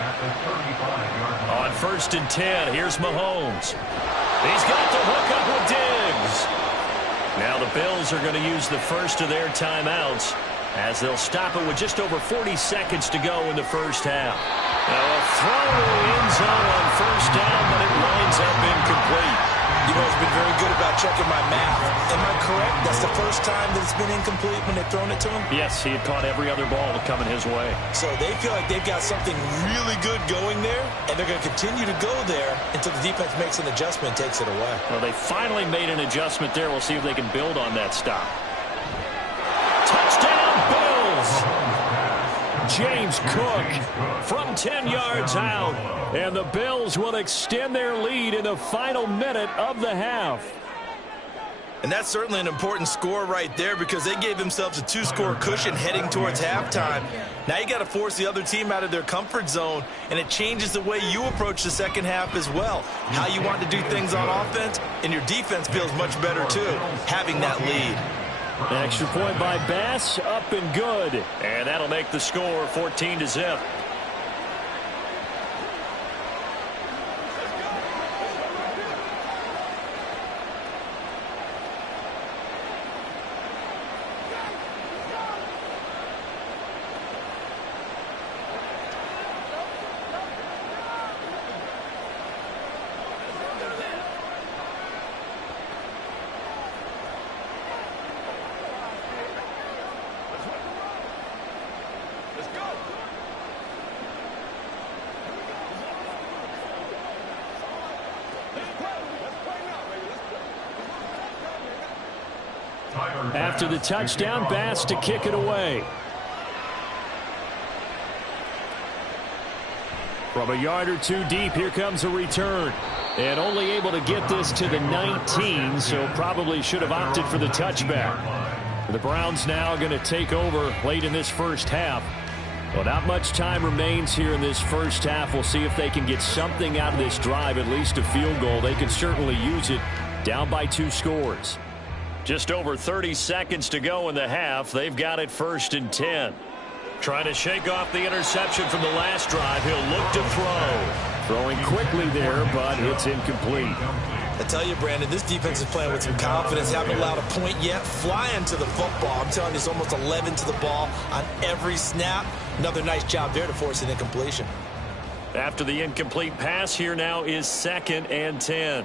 at the 35-yard line. On 1st and 10, here's Mahomes. He's got the hook up with Diggs. Now the Bills are going to use the first of their timeouts as they'll stop it with just over 40 seconds to go in the first half. Now a throw to the end zone on 1st down, but it winds up incomplete. You've always been very good about checking my math. Am I correct? That's the first time that it's been incomplete when they've thrown it to him? Yes, he had caught every other ball coming his way. So they feel like they've got something really good going there, and they're going to continue to go there until the defense makes an adjustment and takes it away. Well, they finally made an adjustment there. We'll see if they can build on that stop. Touchdown, Bills! James Cook from 10 yards out. And the Bills will extend their lead in the final minute of the half. And that's certainly an important score right there because they gave themselves a 2-score cushion heading towards halftime. Now you got to force the other team out of their comfort zone, and it changes the way you approach the second half as well. How you want to do things on offense, and your defense feels much better too, having that lead. An extra point by Bass, up and good. And that'll make the score 14-0. After the touchdown, Bass to kick it away. From a yard or two deep, here comes a return. And only able to get this to the 19, so probably should have opted for the touchback. The Browns now going to take over late in this first half. Well, not much time remains here in this first half. We'll see if they can get something out of this drive, at least a field goal. They can certainly use it, down by 2 scores. Just over 30 seconds to go in the half. They've got it 1st and 10. Trying to shake off the interception from the last drive. He'll look to throw. Throwing quickly there, but it's incomplete. I tell you, Brandon, this defense is playing with some confidence. Haven't allowed a point yet. Flying to the football. I'm telling you, it's almost 11 to the ball on every snap. Another nice job there to force an incompletion. After the incomplete pass, here now is 2nd and 10.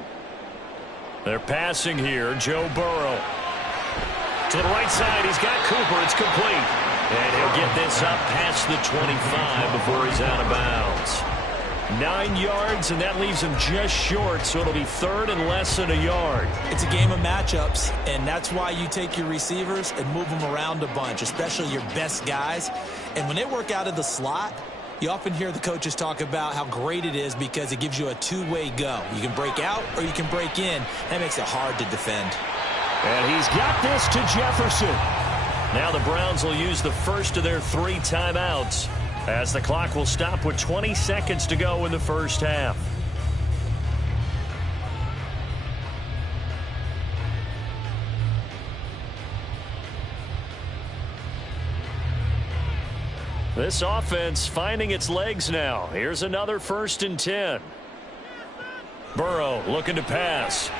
They're passing here. Joe Burrow. To the right side, he's got Cooper. It's complete. And he'll get this up past the 25 before he's out of bounds. 9 yards, and that leaves him just short, so it'll be 3rd and less than a yard. It's a game of matchups, and that's why you take your receivers and move them around a bunch, especially your best guys. And when they work out of the slot, you often hear the coaches talk about how great it is because it gives you a two-way go. You can break out or you can break in. That makes it hard to defend. And he's got this to Jefferson. Now the Browns will use the first of their 3 timeouts, as the clock will stop with 20 seconds to go in the first half. This offense finding its legs now. Here's another 1st and 10. Burrow looking to pass.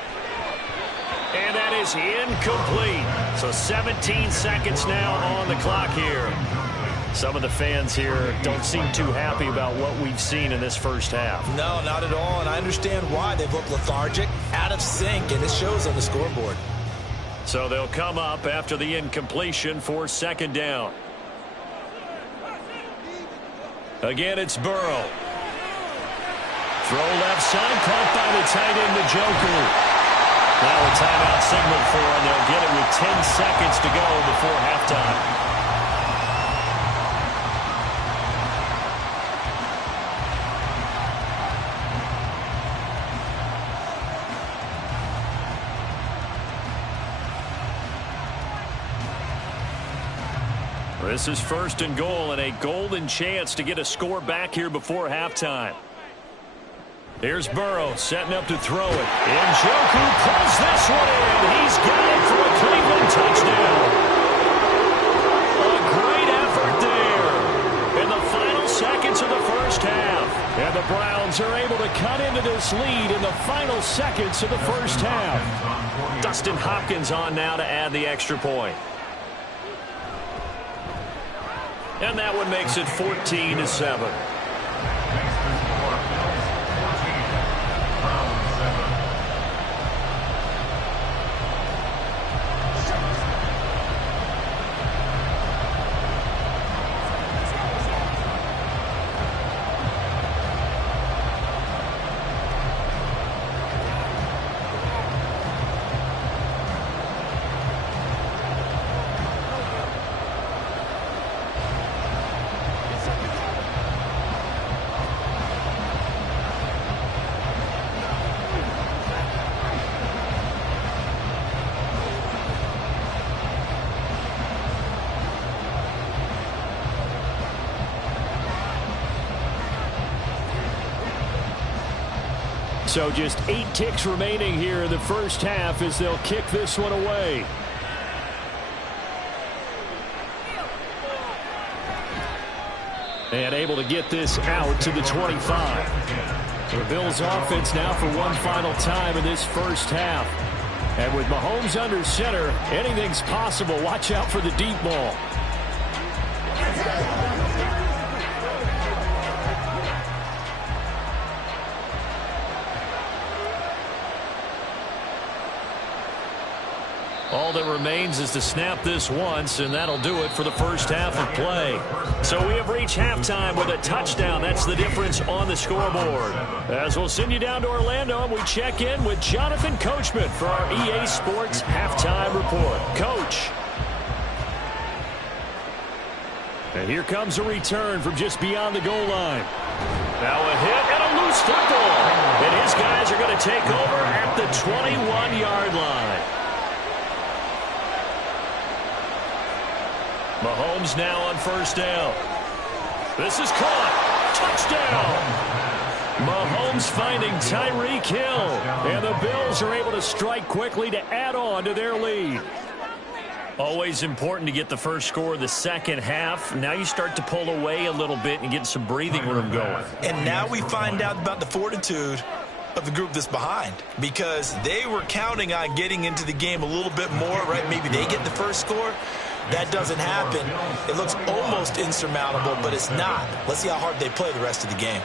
And that is incomplete. So 17 seconds now on the clock here. Some of the fans here don't seem too happy about what we've seen in this first half. No, not at all, and I understand why. They've looked lethargic, out of sync, and it shows on the scoreboard. So they'll come up after the incompletion for 2nd down. Again, it's Burrow. Throw left side, caught by the tight end, Njoku. Now a timeout signal for him. They'll get it with 10 seconds to go before halftime. This is 1st and goal and a golden chance to get a score back here before halftime. Here's Burrow setting up to throw it. Njoku pulls this one in. He's got it for a Cleveland touchdown. A great effort there in the final seconds of the first half. And the Browns are able to cut into this lead in the final seconds of the first half. Dustin Hopkins on now to add the extra point. And that one makes it 14-7. So just 8 ticks remaining here in the first half as they'll kick this one away. And able to get this out to the 25. The Bills offense now for one final time in this first half. And with Mahomes under center, anything's possible. Watch out for the deep ball. All that remains is to snap this once, and that'll do it for the first half of play. So we have reached halftime with a touchdown. That's the difference on the scoreboard. As we'll send you down to Orlando, and we check in with Jonathan Coachman for our EA Sports Halftime Report. Coach. And here comes a return from just beyond the goal line. Now a hit and a loose football. And his guys are going to take over at the 21-yard line. Mahomes now on first down. This is caught. Touchdown. Mahomes finding Tyreek Hill. And the Bills are able to strike quickly to add on to their lead. Always important to get the first score of the second half. Now you start to pull away a little bit and get some breathing room going. And now we find out about the fortitude of the group that's behind, because they were counting on getting into the game a little bit more, right? Maybe they get the first score. That doesn't happen. It looks almost insurmountable, but it's not. Let's see how hard they play the rest of the game.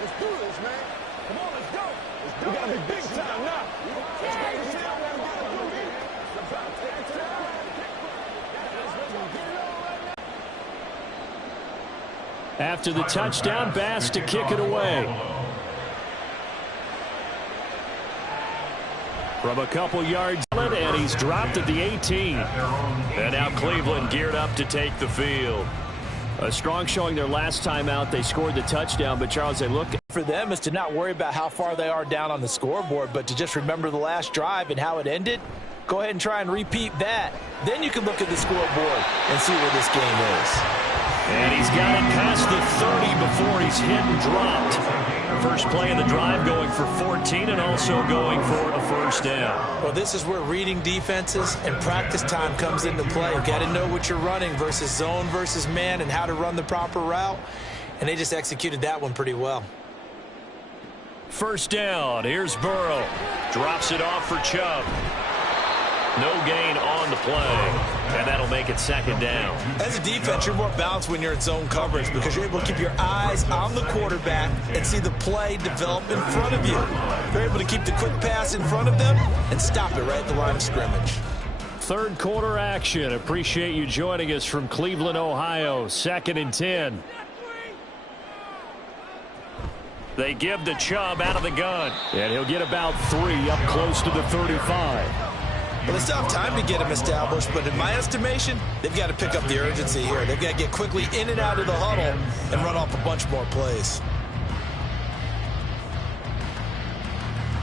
Let's do this, man. Come on, let's go. We gotta be big time now. After the touchdown, Bass to kick it away. From a couple yards, and he's dropped at the 18. And now Cleveland geared up to take the field. A strong showing their last time out. They scored the touchdown, but Charles, they look for them is to not worry about how far they are down on the scoreboard, but to just remember the last drive and how it ended. Go ahead and try and repeat that. Then you can look at the scoreboard and see where this game is. And he's got it past the 30 before he's hit and dropped. First play of the drive going for 14 and also going for a first down. Well, this is where reading defenses and practice time comes into play. You've got to know what you're running versus zone versus man and how to run the proper route. And they just executed that one pretty well. First down. Here's Burrow. Drops it off for Chubb. No gain on the play. And that'll make it second down. As a defense, you're more balanced when you're in zone coverage because you're able to keep your eyes on the quarterback and see the play develop in front of you. You're able to keep the quick pass in front of them and stop it right at the line of scrimmage. Third quarter action. Appreciate you joining us from Cleveland, Ohio. 2nd and 10. They give to Chubb out of the gun. And he'll get about 3 up close to the 35. Well, they still have time to get him established, but in my estimation, they've got to pick up the urgency here. They've got to get quickly in and out of the huddle and run off a bunch more plays.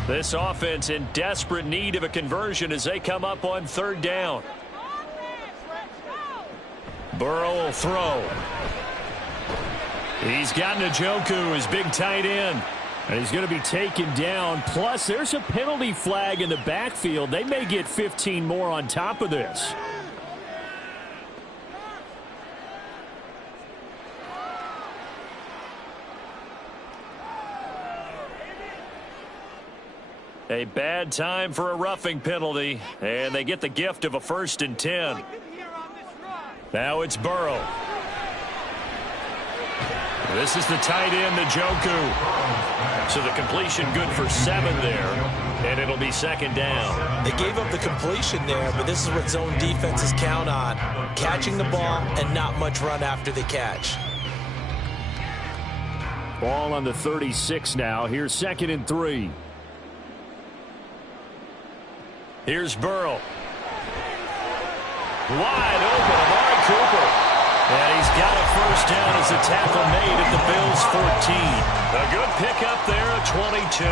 This offense in desperate need of a conversion as they come up on 3rd down. Burrow will throw. He's got Njoku, his big tight end. And he's going to be taken down. Plus, there's a penalty flag in the backfield. They may get 15 more on top of this. A bad time for a roughing penalty. And they get the gift of a 1st and 10. Now it's Burrow. This is the tight end, Njoku. So the completion good for 7 there, and it'll be 2nd down. They gave up the completion there, but this is what zone defenses count on. Catching the ball and not much run after the catch. Ball on the 36 now. Here's 2nd and 3. Here's Burrow. Wide open, Amari Cooper. And he's got a first down as the tackle made at the Bills' 14. A good pickup there at 22.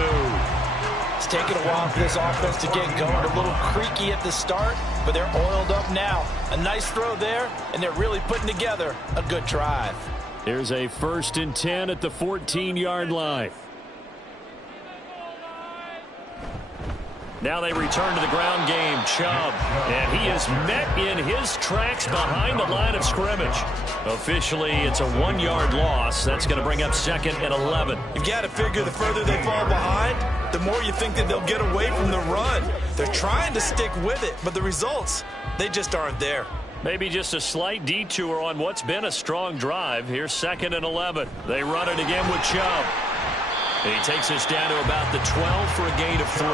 It's taken a while for this offense to get going. A little creaky at the start, but they're oiled up now. A nice throw there, and they're really putting together a good drive. Here's a 1st and 10 at the 14-yard line. Now they return to the ground game. Chubb, and he is met in his tracks behind the line of scrimmage. Officially, it's a 1-yard loss. That's going to bring up 2nd and 11. You've got to figure the further they fall behind, the more you think that they'll get away from the run. They're trying to stick with it, but the results, they just aren't there. Maybe just a slight detour on what's been a strong drive. Here's 2nd and 11. They run it again with Chubb. He takes us down to about the 12 for a gain of 3.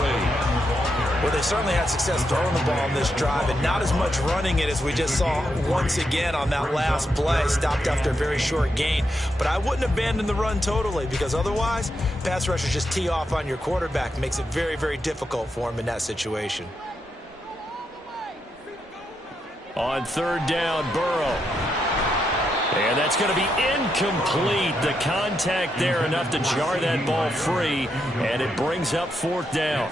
Well, they certainly had success throwing the ball in this drive, and not as much running it as we just saw once again on that last play. Stopped after a very short gain. But I wouldn't abandon the run totally, because otherwise, pass rushers just tee off on your quarterback. Makes it very, very difficult for him in that situation. On 3rd down, Burrow. And that's going to be incomplete. The contact there enough to jar that ball free, and it brings up 4th down.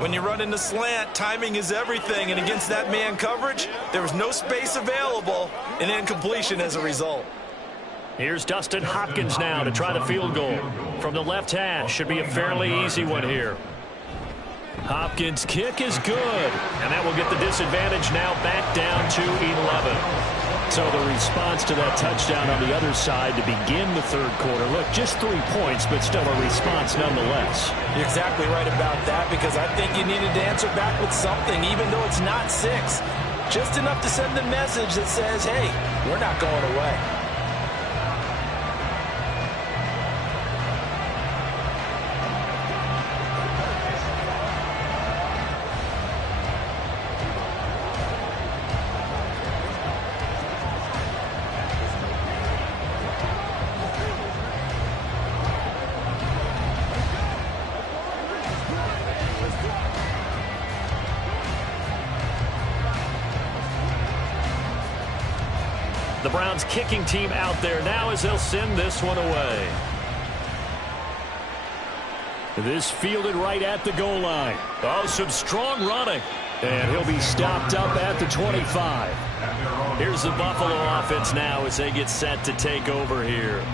When you run into slant, timing is everything, and against that man coverage, there was no space available, and incompletion as a result. Here's Dustin Hopkins now to try the field goal. From the left hash, should be a fairly easy one here. Hopkins' kick is good, and that will get the disadvantage now back down to 11. So the response to that touchdown on the other side to begin the 3rd quarter. Look, just 3 points, but still a response nonetheless. You're exactly right about that, because I think you needed to answer back with something, even though it's not 6. Just enough to send the message that says, hey, we're not going away. The Browns kicking team out there now as they'll send this one away. This fielded right at the goal line. Oh, some strong running. And he'll be stopped up at the 25. Here's the Buffalo offense now as they get set to take over here.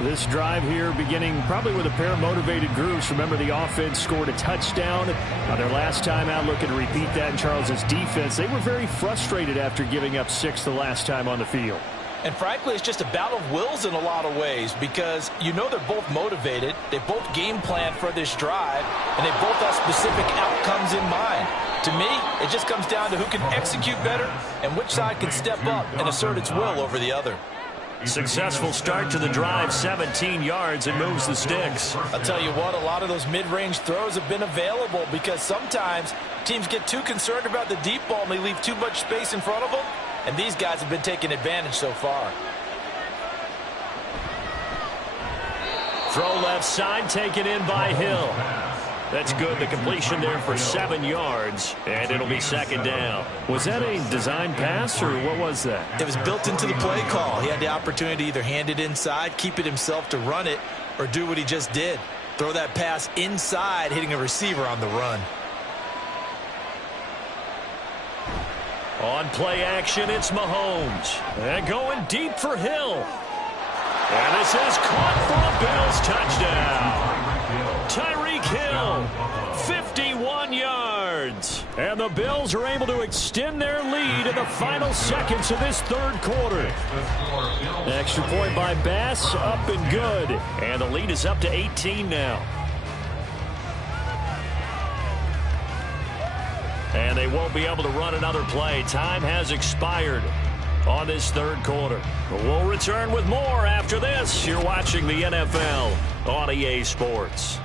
This drive here beginning probably with a pair of motivated groups. Remember, the offense scored a touchdown their last time out. Looking to repeat that in Charles's defense. They were very frustrated after giving up 6 the last time on the field. And frankly, it's just a battle of wills in a lot of ways, because you know they're both motivated. They both game plan for this drive, and they both have specific outcomes in mind. To me, it just comes down to who can execute better and which side can step up and assert its will over the other. Successful start to the drive, 17 yards, and moves the sticks. I'll tell you what, a lot of those mid-range throws have been available, because sometimes teams get too concerned about the deep ball and they leave too much space in front of them, and these guys have been taking advantage so far. Throw left side, taken in by Hill. That's good. The completion there for 7 yards, and it'll be 2nd down. Was that a design pass, or what was that? It was built into the play call. He had the opportunity to either hand it inside, keep it himself to run it, or do what he just did. Throw that pass inside, hitting a receiver on the run. On play action, it's Mahomes. And going deep for Hill. And this is caught for a Bills touchdown. Tyreek Hill, 51 yards. And the Bills are able to extend their lead in the final seconds of this 3rd quarter. Extra point by Bass, up and good. And the lead is up to 18 now. And they won't be able to run another play. Time has expired on this 3rd quarter. We'll return with more after this. You're watching the NFL on EA Sports.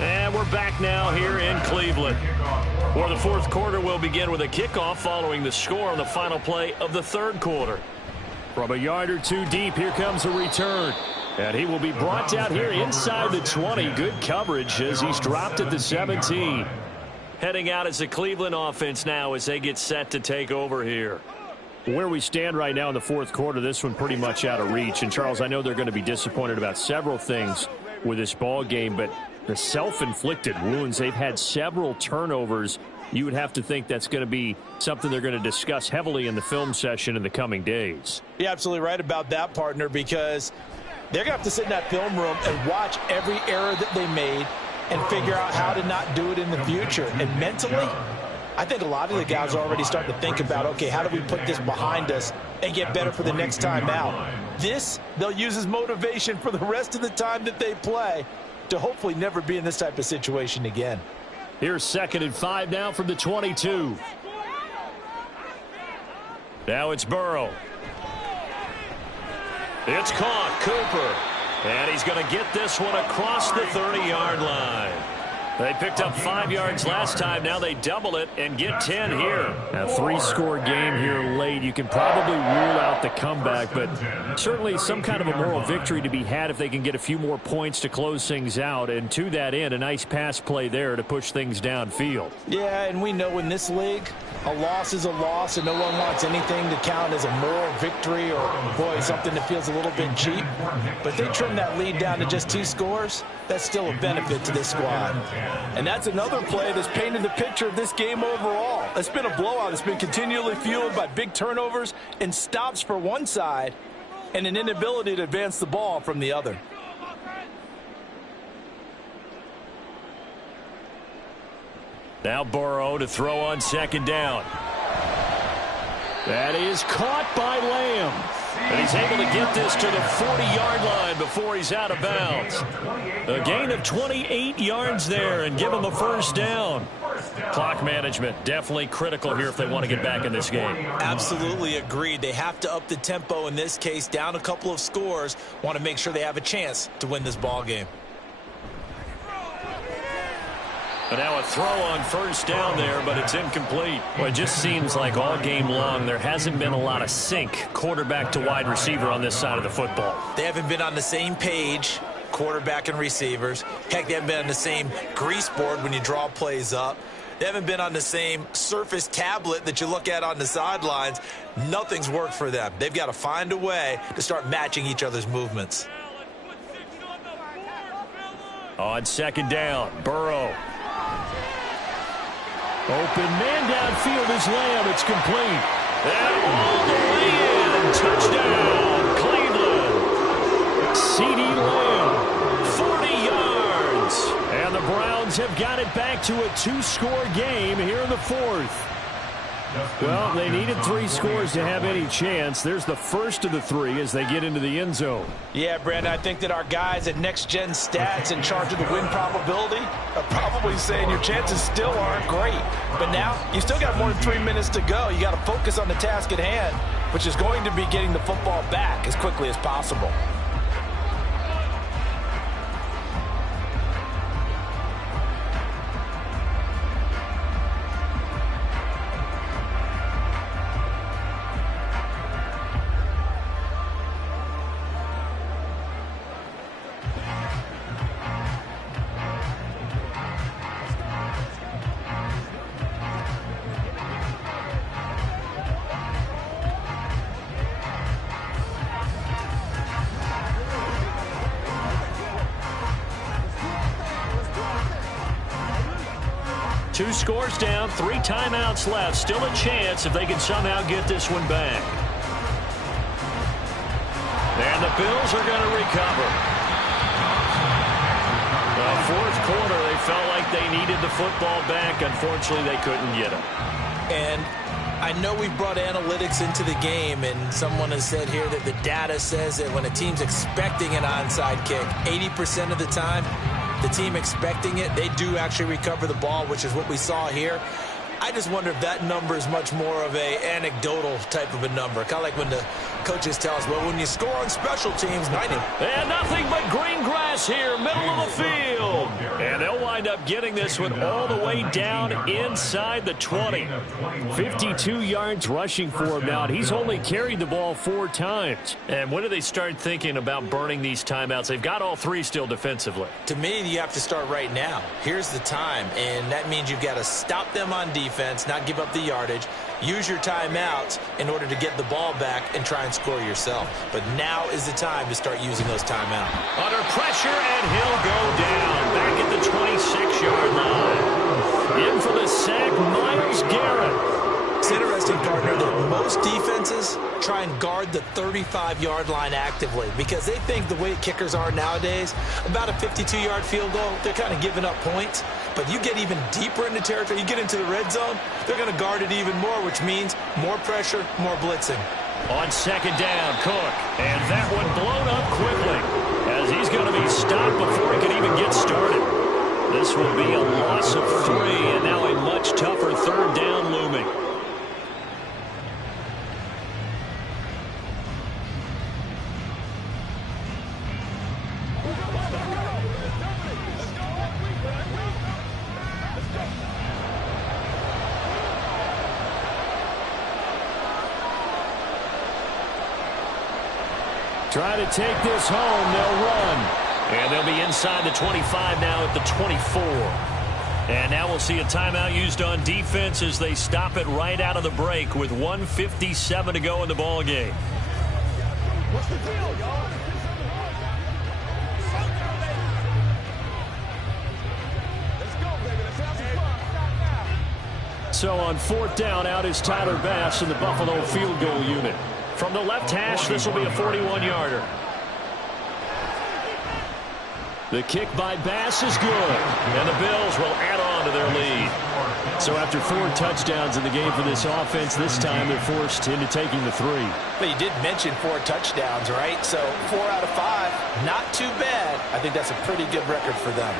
And we're back now here in Cleveland, where the 4th quarter will begin with a kickoff following the score on the final play of the 3rd quarter. From a yard or two deep, here comes a return. And he will be brought down here inside the 20. Good coverage as he's dropped at the 17. Heading out as the Cleveland offense now as they get set to take over here. Where we stand right now in the 4th quarter, this one pretty much out of reach. And, Charles, I know they're going to be disappointed about several things with this ball game, but the self-inflicted wounds, they've had several turnovers. You would have to think that's going to be something they're going to discuss heavily in the film session in the coming days. You're absolutely right about that, partner, because they're going to have to sit in that film room and watch every error that they made and figure out how to not do it in the future. And mentally, I think a lot of the guys are already starting to think about, okay, how do we put this behind us and get better for the next time out? This, they'll use as motivation for the rest of the time that they play to hopefully never be in this type of situation again. Here's 2nd and 5 now from the 22. Now it's Burrow. It's caught. Cooper. And he's going to get this one across the 30-yard line. They picked up 5 yards last time. Now they double it and get 10 here. A 3-score game here late. You can probably rule out the comeback, but certainly some kind of a moral victory to be had if they can get a few more points to close things out. And to that end, a nice pass play there to push things downfield. Yeah, and we know in this league, a loss is a loss, and no one wants anything to count as a moral victory or, boy, something that feels a little bit cheap. But they trim that lead down to just 2 scores. That's still a benefit to this squad. And that's another play that's painted the picture of this game overall. It's been a blowout. It's been continually fueled by big turnovers and stops for one side and an inability to advance the ball from the other. Now Burrow to throw on 2nd down. That is caught by Lamb. And he's able to get this to the 40-yard line before he's out of bounds. A gain of 28 yards there and give him a 1st down. Clock management definitely critical here if they want to get back in this game. Absolutely agreed. They have to up the tempo in this case, down a couple of scores. Want to make sure they have a chance to win this ball game. But now a throw on 1st down there, but it's incomplete. Well, it just seems like all game long there hasn't been a lot of sync quarterback to wide receiver on this side of the football. They haven't been on the same page, quarterback and receivers. Heck, they haven't been on the same grease board when you draw plays up. They haven't been on the same Surface tablet that you look at on the sidelines. Nothing's worked for them. They've got to find a way to start matching each other's movements. On 2nd down, Burrow. Open man downfield is Lamb. It's complete. And all the way in. Touchdown, Cleveland. CeeDee Lamb, 40 yards. And the Browns have got it back to a 2-score game here in the 4th. Well, they needed 3 scores to have any chance. There's the first of the 3 as they get into the end zone. Yeah, Brandon, I think that our guys at Next Gen Stats in charge of the win probability are probably saying your chances still aren't great. But now, you still got more than 3 minutes to go. You got to focus on the task at hand, which is going to be getting the football back as quickly as possible. Two scores down, 3 timeouts left. Still a chance if they can somehow get this one back. And the Bills are going to recover. The 4th quarter, they felt like they needed the football back. Unfortunately, they couldn't get it. And I know we've brought analytics into the game, and someone has said here that the data says that when a team's expecting an onside kick, 80% of the time, the team expecting it, they do actually recover the ball, which is what we saw here. I just wonder if that number is much more of a anecdotal type of a number. Kind of like when the coaches tell us, well, when you score on special teams, 90. And nothing but green grass here, middle of the field. And they'll wind up getting this one all the way down inside the 20. 52 yards rushing for him now. And he's only carried the ball 4 times. And when do they start thinking about burning these timeouts? They've got all 3 still defensively. To me, you have to start right now. Here's the time, and that means you've got to stop them on defense, not give up the yardage, use your timeouts in order to get the ball back and try and score yourself. But now is the time to start using those timeouts. Under pressure, and he'll go down back at the 26-yard line. In for the sack, Myles Garrett. It's interesting, partner, that most defenses try and guard the 35-yard line actively because they think the way kickers are nowadays, about a 52-yard field goal, they're kind of giving up points. But you get even deeper into territory, you get into the red zone, they're going to guard it even more, which means more pressure, more blitzing. On 2nd down, Cook. And that one blown up quickly as he's going to be stopped before he can even get started. This will be a loss of 3, and now a much tougher 3rd down looming. Try to take this home. They'll run. And they'll be inside the 25 now at the 24. And now we'll see a timeout used on defense as they stop it right out of the break with 1:57 to go in the ball game. What's the deal, y'all? Let's go, baby. Let's have some fun. So on 4th down, out is Tyler Bass in the Buffalo field goal unit. From the left hash, this will be a 41-yarder. The kick by Bass is good, and the Bills will add on to their lead. So after 4 touchdowns in the game for this offense, this time they're forced into taking the 3. But you did mention 4 touchdowns, right? So 4 out of 5, not too bad. I think that's a pretty good record for them.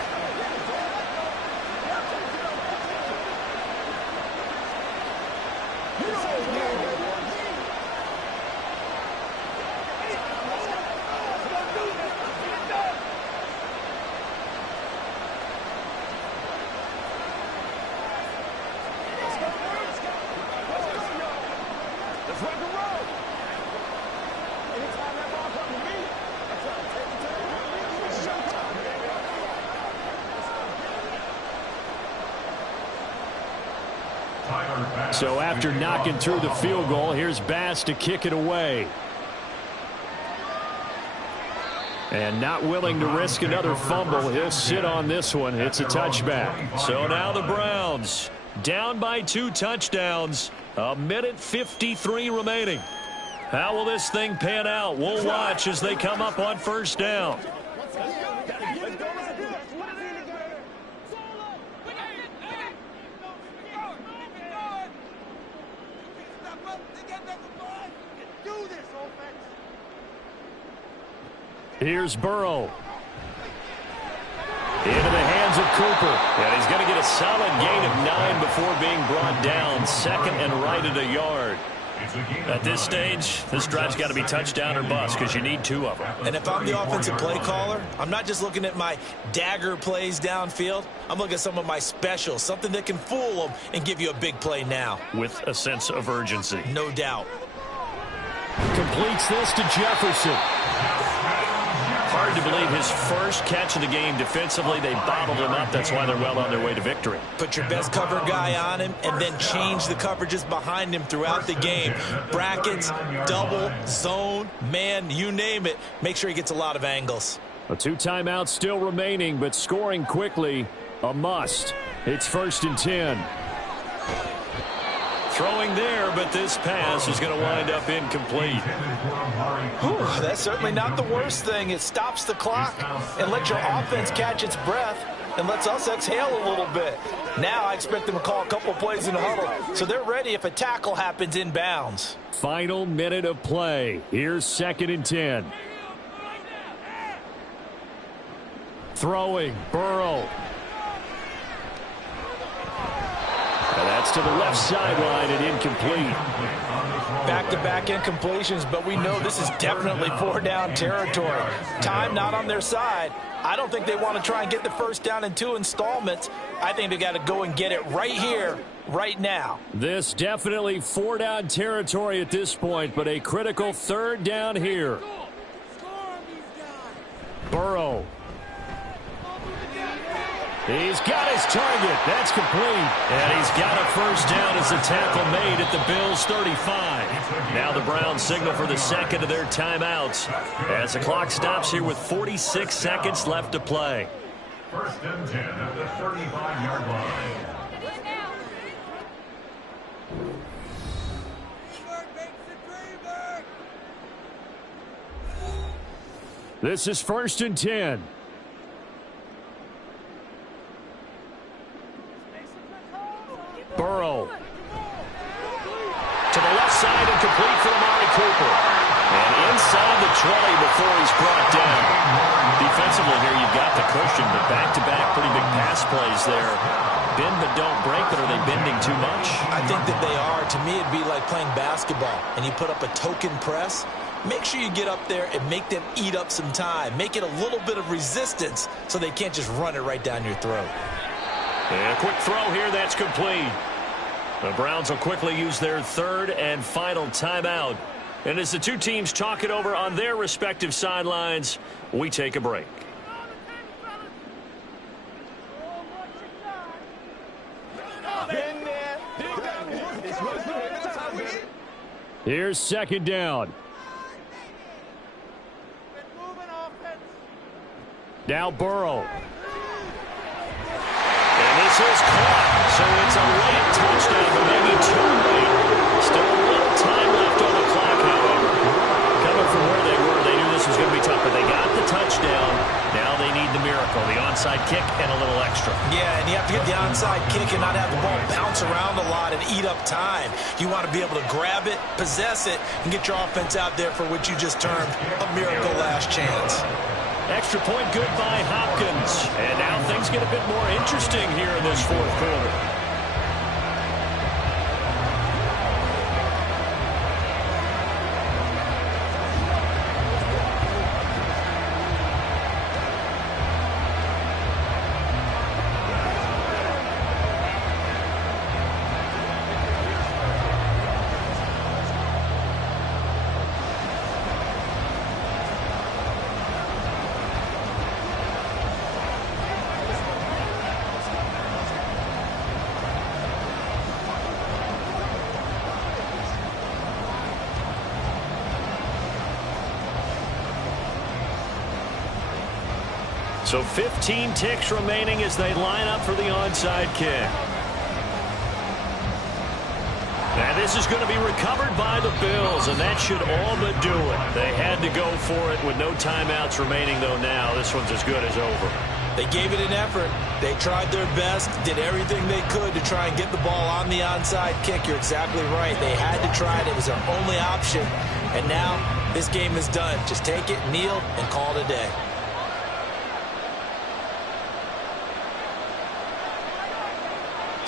So after knocking through the field goal, here's Bass to kick it away. And not willing to risk another fumble, he'll sit on this one. It's a touchback. So now the Browns down by 2 touchdowns. 1:53 remaining. How will this thing pan out? We'll watch as they come up on 1st down. Here's Burrow. Into the hands of Cooper. And he's going to get a solid gain of 9 before being brought down. 2nd and right at a yard. At this stage, this drive's got to be touchdown or bust because you need 2 of them. And if I'm the offensive play caller, I'm not just looking at my dagger plays downfield. I'm looking at some of my specials, something that can fool them and give you a big play now. With a sense of urgency. No doubt. Completes this to Jefferson. Hard to believe his first catch of the game defensively. They bottled him up. That's why they're well on their way to victory. Put your best cover guy on him and then change the coverages behind him throughout the game. Brackets, double, zone, man, you name it. Make sure he gets a lot of angles. 2 timeouts still remaining, but scoring quickly, a must. It's 1st and 10. Throwing there, but this pass is going to wind up incomplete. Whew, that's certainly not the worst thing. It stops the clock and lets your offense catch its breath and lets us exhale a little bit. Now I expect them to call a couple plays in the huddle, so they're ready if a tackle happens inbounds. Final minute of play. Here's 2nd and 10. Throwing, Burrow. And that's to the left sideline and incomplete. Back-to-back incompletions, but we know this is definitely 4-down territory. Time not on their side. I don't think they want to try and get the 1st down in 2 installments. I think they got to go and get it right here, right now. This definitely 4-down territory at this point, but a critical 3rd down here. Burrow. He's got his target. That's complete. And he's got a 1st down as the tackle made at the Bills' 35. Now the Browns signal for the 2nd of their timeouts as the clock stops here with 46 seconds left to play. 1st and 10 at the 35-yard line. This is 1st and 10. Burrow. To the left side and complete for Amari Cooper. And inside the 20 before he's brought down. Defensively here, you've got the cushion, but back-to-back pretty big pass plays there. Bend but don't break, but are they bending too much? I think that they are. To me, it'd be like playing basketball, and you put up a token press. Make sure you get up there and make them eat up some time. Make it a little bit of resistance so they can't just run it right down your throat. And a quick throw here, that's complete. The Browns will quickly use their 3rd and final timeout And as the two teams talk it over on their respective sidelines, we take a break. Here's second down. Now Burrow. And this is caught. So it's a late touchdown, but maybe too late. Still a little time left on the clock, however. Coming from where they were, they knew this was going to be tough, but they got the touchdown. Now they need the miracle, the onside kick and a little extra. Yeah, and you have to get the onside kick and not have the ball bounce around a lot and eat up time. You want to be able to grab it, possess it, and get your offense out there for what you just termed a miracle last chance. Extra point good by Hopkins. And now things get a bit more interesting here in this fourth quarter. So 15 ticks remaining as they line up for the onside kick. And this is going to be recovered by the Bills, and that should all but do it. They had to go for it with no timeouts remaining, though now this one's as good as over. They gave it an effort. They tried their best, did everything they could to try and get the ball on the onside kick. You're exactly right. They had to try it. It was their only option. And now this game is done. Just take it, kneel, and call it a day.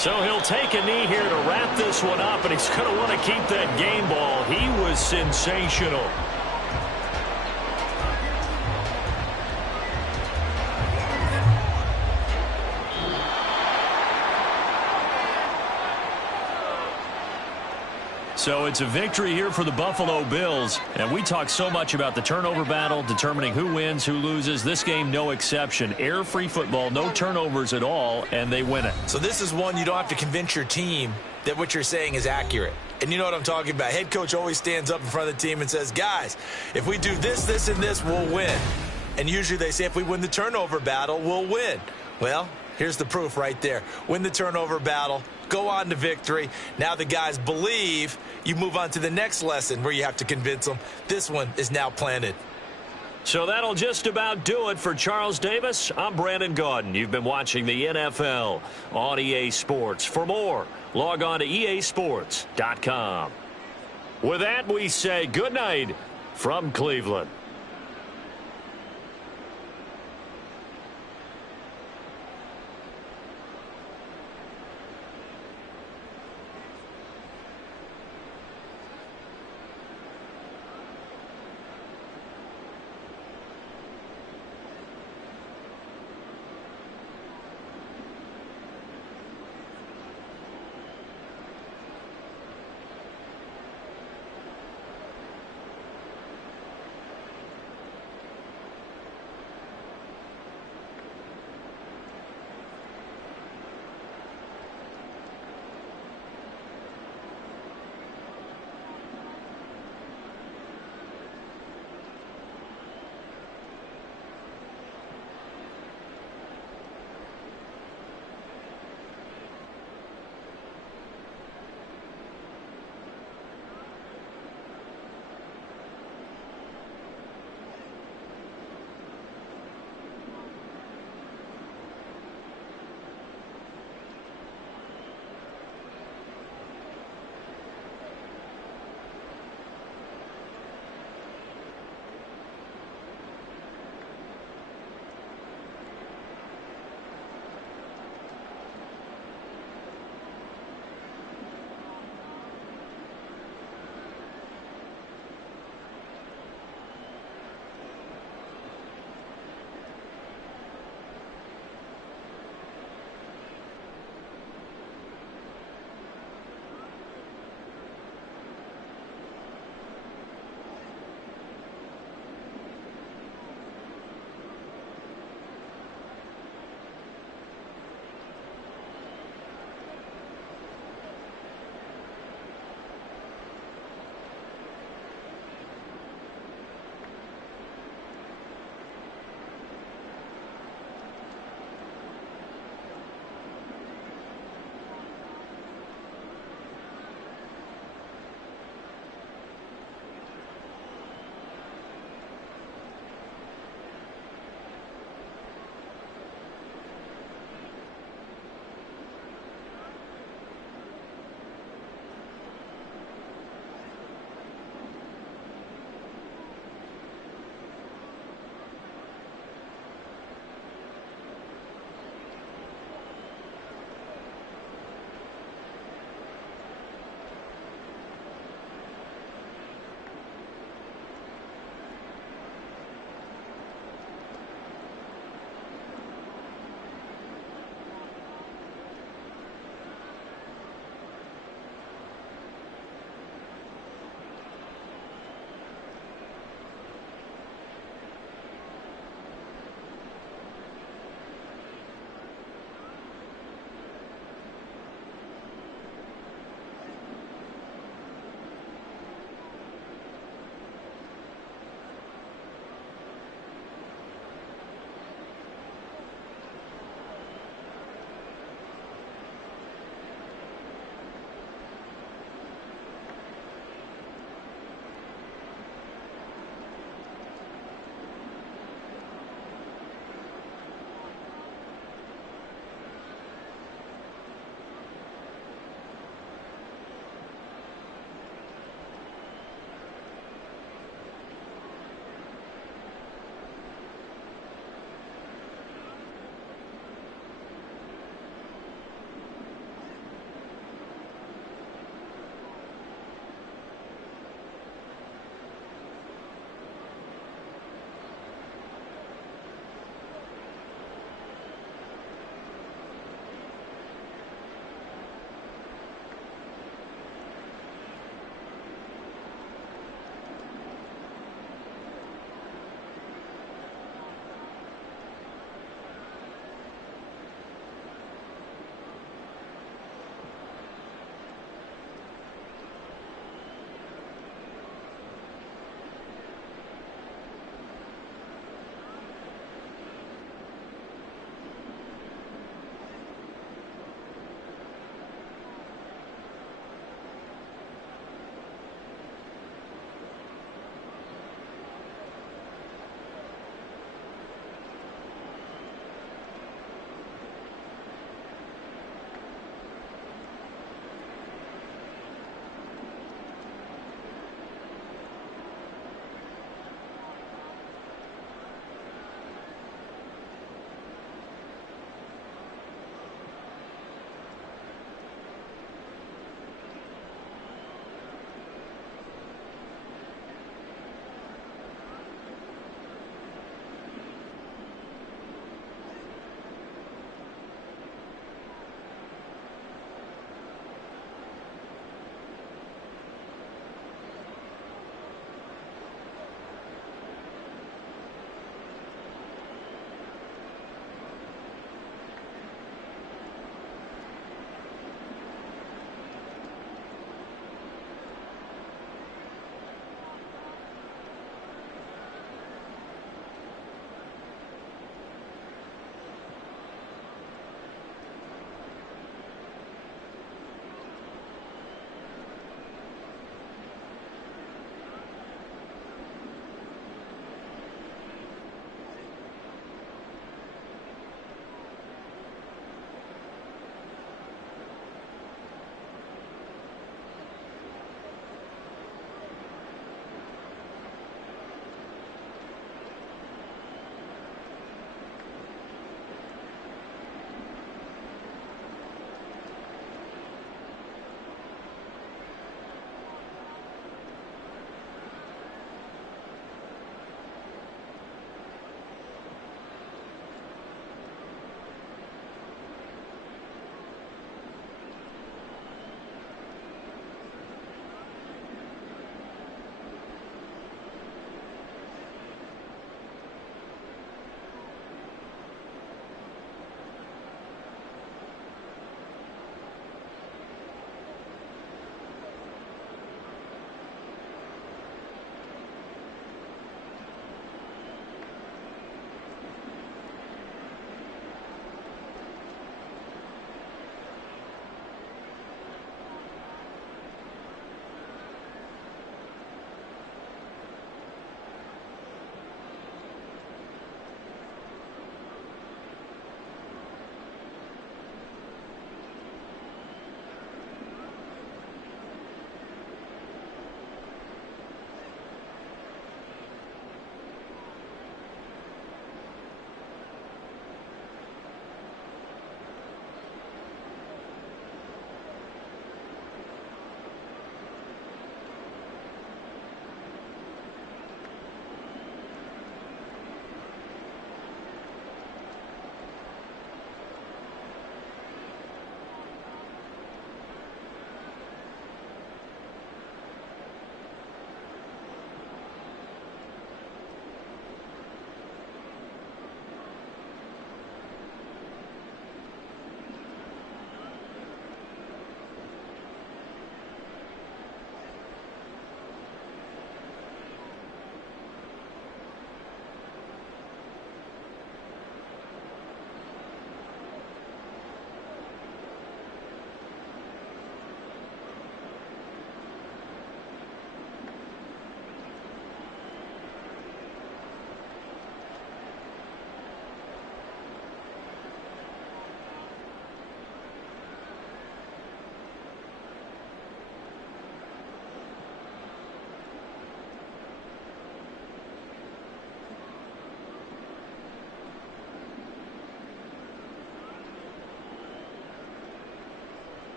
So he'll take a knee here to wrap this one up, and he's going to want to keep that game ball. He was sensational. So it's a victory here for the Buffalo Bills. And we talk so much about the turnover battle, determining who wins, who loses. This game, no exception. Air-free football, no turnovers at all, and they win it. So this is one you don't have to convince your team that what you're saying is accurate. And you know what I'm talking about. Head coach always stands up in front of the team and says, guys, if we do this, this, and this, we'll win. And usually they say if we win the turnover battle, we'll win. Well, here's the proof right there. Win the turnover battle. Go on to victory. Now the guys believe. You move on to the next lesson where you have to convince them. This one is now planted. So that'll just about do it for Charles Davis. I'm Brandon Gaudin. You've been watching the NFL on EA Sports. For more, log on to easports.com. With that, we say good night from Cleveland.